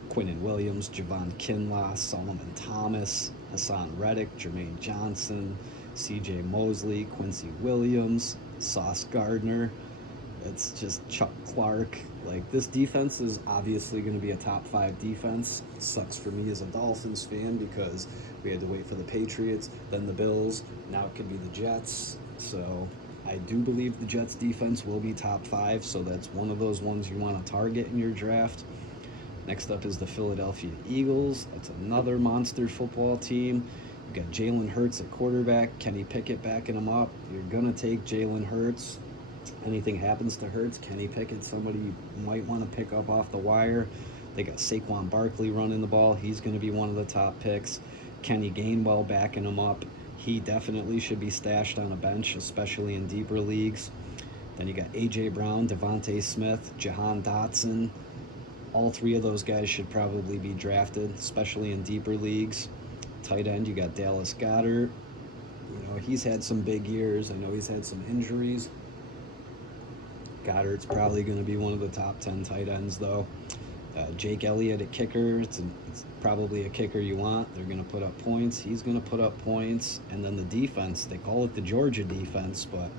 Quinnen Williams, Javon Kinlaw, Solomon Thomas, Hassan Reddick, Jermaine Johnson, C.J. Mosley, Quincy Williams, Sauce Gardner. It's just Chuck Clark. Like, this defense is obviously going to be a top 5 defense. It sucks for me as a Dolphins fan because we had to wait for the Patriots, then the Bills, now it could be the Jets. So I do believe the Jets defense will be top 5, so that's one of those ones you want to target in your draft. Next up is the Philadelphia Eagles. That's another monster football team. You've got Jalen Hurts at quarterback, Kenny Pickett backing him up. You're going to take Jalen Hurts. Anything happens to Hurts, Kenny Pickett, somebody you might want to pick up off the wire. They got Saquon Barkley running the ball. He's going to be one of the top picks. Kenny Gainwell backing him up. He definitely should be stashed on a bench, especially in deeper leagues. Then you got A.J. Brown, Devontae Smith, Jahan Dotson. All 3 of those guys should probably be drafted, especially in deeper leagues. Tight end, you got Dallas Goedert. He's had some big years. I know he's had some injuries. Goddard's probably going to be one of the top 10 tight ends, though. Jake Elliott at kicker. It's probably a kicker you want. They're going to put up points. He's going to put up points. And then the defense, they call it the Georgia defense, but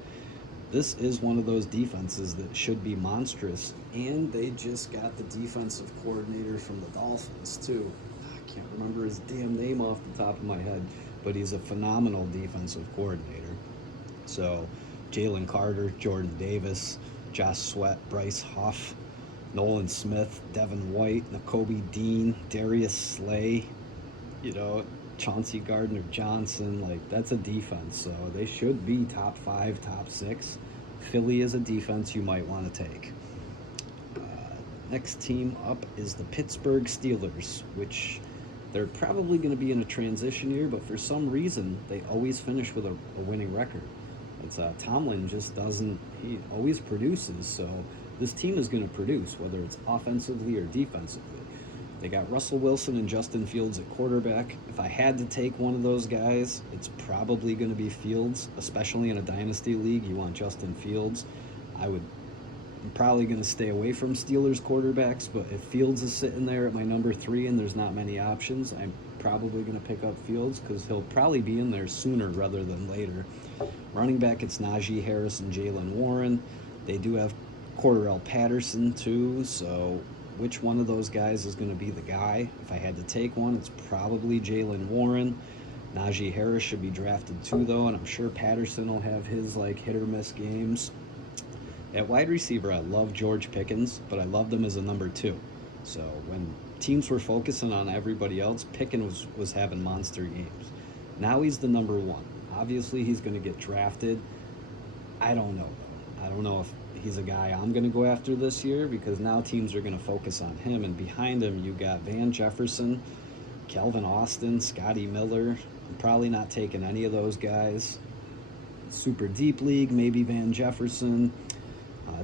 this is one of those defenses that should be monstrous. And they just got the defensive coordinator from the Dolphins, too. I can't remember his damn name off the top of my head, but he's a phenomenal defensive coordinator. So Jalen Carter, Jordan Davis, Josh Sweat, Bryce Huff, Nolan Smith, Devin White, Nakobe Dean, Darius Slay, Chauncey Gardner-Johnson. Like, that's a defense. So they should be top 5, top 6. Philly is a defense you might want to take. Next team up is the Pittsburgh Steelers, which they're probably going to be in a transition year, but for some reason, they always finish with a winning record. It's Tomlin just doesn't, he always produces, so this team is going to produce, whether it's offensively or defensively. They got Russell Wilson and Justin Fields at quarterback. If I had to take one of those guys, it's probably going to be Fields, especially in a dynasty league. You want Justin Fields. I'm probably going to stay away from Steelers quarterbacks, but if Fields is sitting there at my number 3 and there's not many options, I'm probably going to pick up Fields because he'll probably be in there sooner rather than later. Running back, it's Najee Harris and Jalen Warren. They do have Cordarrelle Patterson too, so which one of those guys is going to be the guy? If I had to take one, it's probably Jalen Warren. Najee Harris should be drafted too, though, and I'm sure Patterson will have his hit or miss games. At wide receiver, I love George Pickens, but I loved him as a number 2. So when teams were focusing on everybody else, Pickens was having monster games. Now he's the number 1. Obviously, he's going to get drafted. I don't know, though. I don't know if he's a guy I'm going to go after this year because now teams are going to focus on him. And behind him, you got Van Jefferson, Calvin Austin, Scotty Miller. I'm probably not taking any of those guys. Super deep league, maybe Van Jefferson.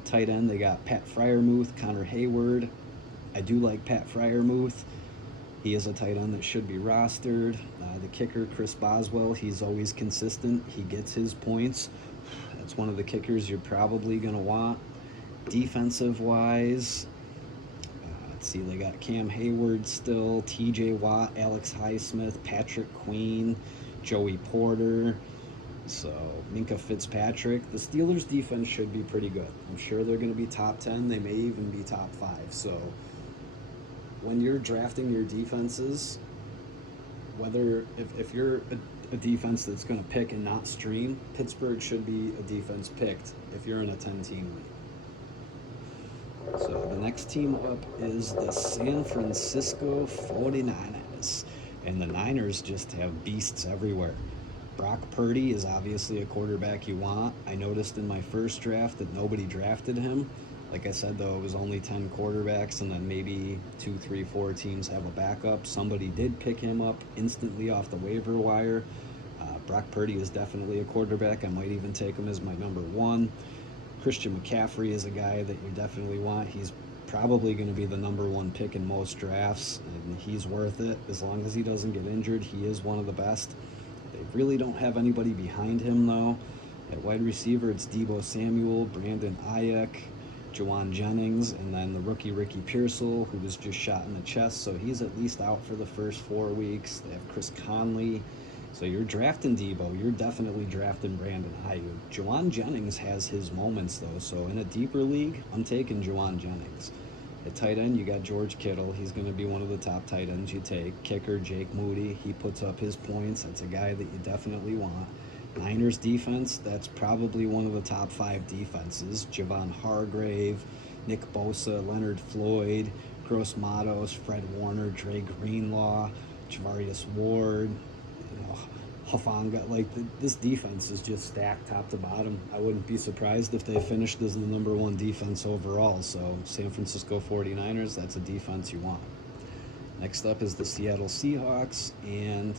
Tight end, they got Pat Freiermuth, Connor Hayward. I do like Pat Freiermuth. He is a tight end that should be rostered. The kicker, Chris Boswell, he's always consistent. He gets his points. That's one of the kickers you're probably going to want. Defensive-wise, let's see, they got Cam Hayward still, TJ Watt, Alex Highsmith, Patrick Queen, Joey Porter, so Minka Fitzpatrick. The Steelers' defense should be pretty good. I'm sure they're going to be top 10. They may even be top 5. So when you're drafting your defenses, whether if you're a defense that's going to pick and not stream, Pittsburgh should be a defense picked if you're in a 10-team league. So the next team up is the San Francisco 49ers. And the Niners just have beasts everywhere. Brock Purdy is obviously a quarterback you want. I noticed in my first draft that nobody drafted him. Like I said, though, it was only 10 quarterbacks, and then maybe 2, 3, 4 teams have a backup. Somebody did pick him up instantly off the waiver wire. Brock Purdy is definitely a quarterback. I might even take him as my number 1. Christian McCaffrey is a guy that you definitely want. He's probably going to be the number 1 pick in most drafts, and he's worth it. As long as he doesn't get injured, he is one of the best. They really don't have anybody behind him, though. At wide receiver, it's Deebo Samuel, Brandon Ayuk, Jawan Jennings, and then the rookie Ricky Pearsall, who was just shot in the chest, so he's at least out for the first 4 weeks. They have Chris Conley. So you're drafting Deebo. You're definitely drafting Brandon Ayuk. Jawan Jennings has his moments, though, so in a deeper league, I'm taking Jawan Jennings. At tight end, you got George Kittle. He's going to be one of the top tight ends you take. Kicker, Jake Moody. He puts up his points. That's a guy that you definitely want. Niners defense, that's probably one of the top 5 defenses. Javon Hargrave, Nick Bosa, Leonard Floyd, Gross Matos, Fred Warner, Dre Greenlaw, Javarius Ward, Hufanga. This defense is just stacked top to bottom. I wouldn't be surprised if they finished as the number 1 defense overall. So San Francisco 49ers, that's a defense you want. Next up is the Seattle Seahawks, and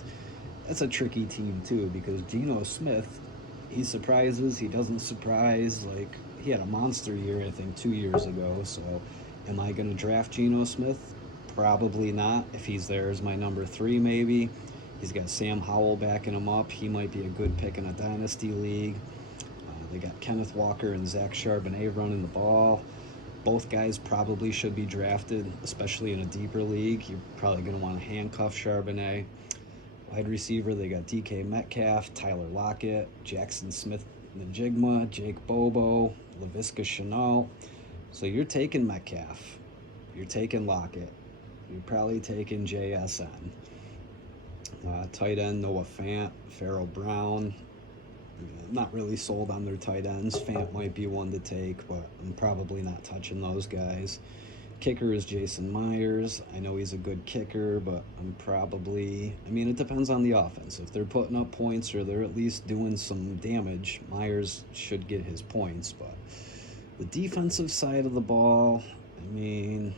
that's a tricky team too because Geno Smith, he surprises, he doesn't surprise. He had a monster year, I think, 2 years ago. So am I going to draft Geno Smith? Probably not. If he's there as my number 3, maybe. He's got Sam Howell backing him up. He might be a good pick in a dynasty league. They got Kenneth Walker and Zach Charbonnet running the ball. Both guys probably should be drafted, especially in a deeper league. You're probably going to want to handcuff Charbonnet. Wide receiver, they got DK Metcalf, Tyler Lockett, Jackson Smith Najigma, Jake Bobo, Laviska Shenault. So you're taking Metcalf. You're taking Lockett. You're probably taking JSN. Tight end, Noah Fant, Farrell Brown. I'm not really sold on their tight ends. Fant might be one to take, but I'm probably not touching those guys. Kicker is Jason Myers. I know he's a good kicker, but it depends on the offense. If they're putting up points or they're at least doing some damage, Myers should get his points. But the defensive side of the ball, it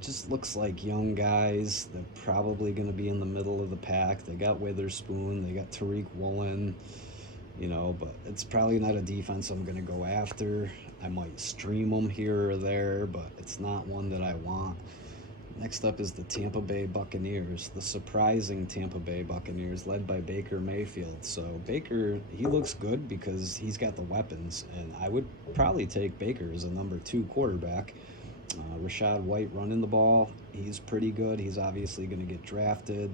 just looks like young guys. They're probably going to be in the middle of the pack. They got Witherspoon. They got Tariq Woolen, but it's probably not a defense I'm going to go after. I might stream them here or there, but it's not one that I want. Next up is the Tampa Bay Buccaneers, the surprising Tampa Bay Buccaneers, led by Baker Mayfield. So Baker, he looks good because he's got the weapons, and I would probably take Baker as a number 2 quarterback. Rachaad White running the ball, he's pretty good. He's obviously going to get drafted.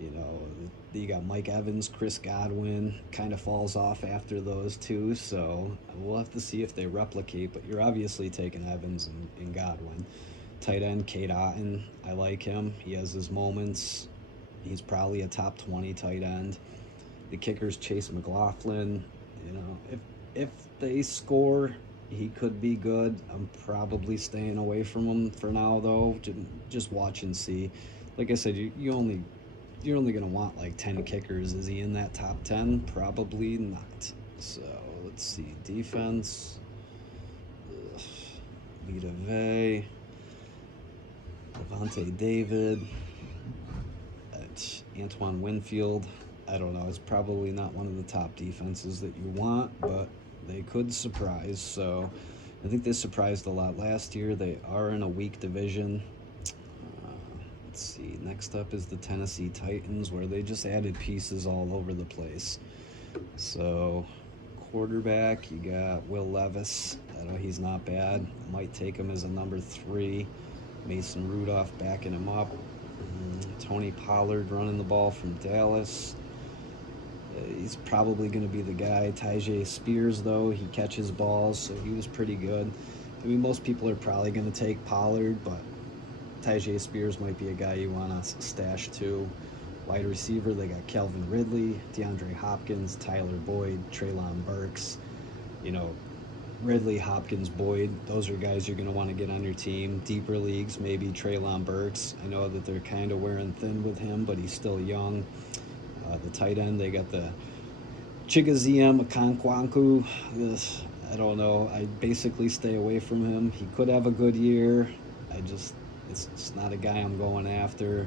You got Mike Evans, Chris Godwin, kind of falls off after those two, so we'll have to see if they replicate, but you're obviously taking Evans and Godwin. Tight end, Cade Otton, I like him. He has his moments. He's probably a top 20 tight end. The kicker's Chase McLaughlin. If they score, he could be good. I'm probably staying away from him for now, though. Just watch and see. Like I said, you're only going to want like 10 kickers. Is he in that top 10? Probably not. So let's see. Defense. Vita Vea. Levante David. Antoine Winfield. I don't know. It's probably not one of the top defenses that you want, but they could surprise. So I think they surprised a lot last year. They are in a weak division. Let's see. Next up is the Tennessee Titans, where they just added pieces all over the place. So quarterback, you got Will Levis. I know he's not bad. Might take him as a number 3. Mason Rudolph backing him up. Tony Pollard running the ball from Dallas. He's probably going to be the guy. Tyjae Spears, though, he catches balls, so he was pretty good. Most people are probably going to take Pollard, but Tyjae Spears might be a guy you want to stash too. Wide receiver, they got Calvin Ridley, DeAndre Hopkins, Tyler Boyd, Treylon Burks. Ridley, Hopkins, Boyd, those are guys you're going to want to get on your team. Deeper leagues, maybe Treylon Burks. I know that they're kind of wearing thin with him, but he's still young. The tight end, they got the Chigoziem Okonkwo. I don't know. I basically stay away from him. He could have a good year. It's not a guy I'm going after.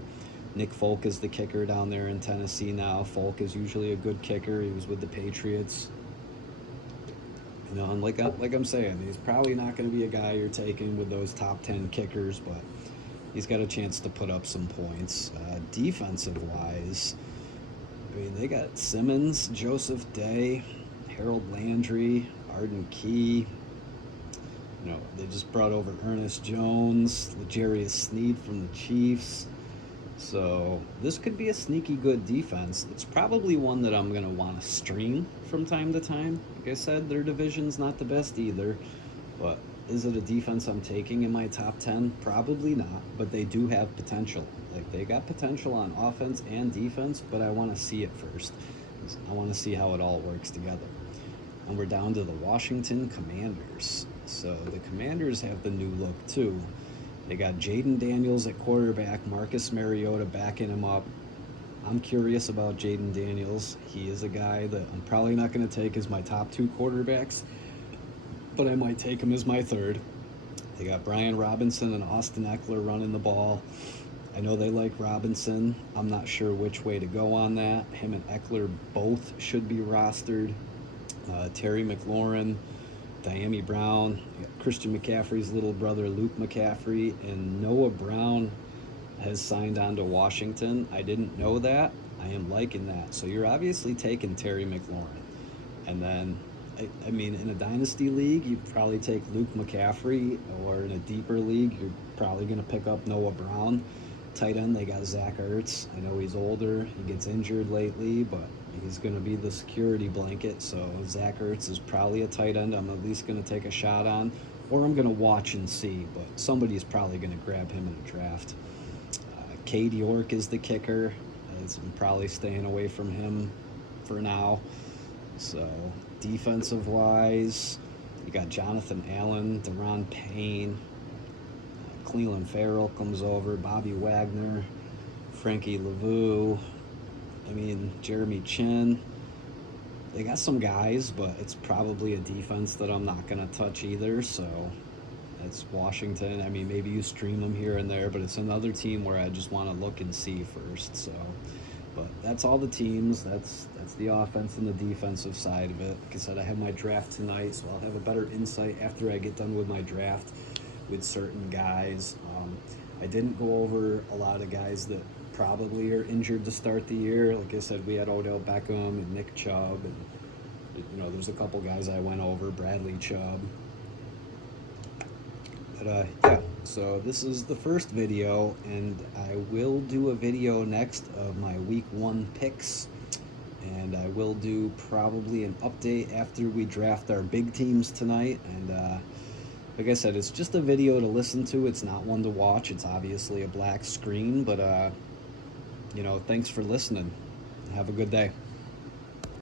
Nick Folk is the kicker down there in Tennessee now. Folk is usually a good kicker. He was with the Patriots. And like I'm saying, he's probably not going to be a guy you're taking with those top 10 kickers, but he's got a chance to put up some points. Defensive-wise, they got Simmons, Joseph Day, Harold Landry, Arden Key. They just brought over Ernest Jones, L'Jarius Sneed from the Chiefs. So this could be a sneaky good defense. It's probably one that I'm going to want to stream from time to time. Like I said, their division's not the best either. But is it a defense I'm taking in my top 10? Probably not, but they do have potential. They got potential on offense and defense, but I want to see it first. I want to see how it all works together. And we're down to the Washington Commanders. So the Commanders have the new look too. They got Jaden Daniels at quarterback, Marcus Mariota backing him up. I'm curious about Jaden Daniels. He is a guy that I'm probably not going to take as my top 2 quarterbacks, but I might take him as my 3rd. They got Brian Robinson and Austin Eckler running the ball. I know they like Robinson. I'm not sure which way to go on that. Him and Eckler both should be rostered. Terry McLaurin, Diami Brown, Christian McCaffrey's little brother Luke McCaffrey, and Noah Brown has signed on to Washington. I didn't know that. I am liking that. So you're obviously taking Terry McLaurin. And then I mean, in a dynasty league, you'd probably take Luke McCaffrey, or in a deeper league, you're probably going to pick up Noah Brown. Tight end, they got Zach Ertz. I know he's older, he gets injured lately, but he's going to be the security blanket. So Zach Ertz is probably a tight end I'm at least going to take a shot on, or I'm going to watch and see, but somebody's probably going to grab him in a draft. Cade York is the kicker. I'm probably staying away from him for now. So defensive wise, you got Jonathan Allen, Deron Payne, Cleveland Farrell comes over, Bobby Wagner, Frankie Lavu, I mean, Jeremy Chin. They got some guys, but it's probably a defense that I'm not going to touch either. So it's Washington. I mean, maybe you stream them here and there, but it's another team where I just want to look and see first. So, but that's all the teams. That's the offense and the defensive side of it. Like I said, I have my draft tonight, so I'll have a better insight after I get done with my draft with certain guys. I didn't go over a lot of guys that probably are injured to start the year. Like I said, we had Odell Beckham and Nick Chubb, and there's a couple guys I went over, Bradley Chubb. But yeah, so this is the first video, and I will do a video next of my week 1 picks, and I will do probably an update after we draft our big teams tonight. And like I said, it's just a video to listen to. It's not one to watch. It's obviously a black screen, but thanks for listening. Have a good day.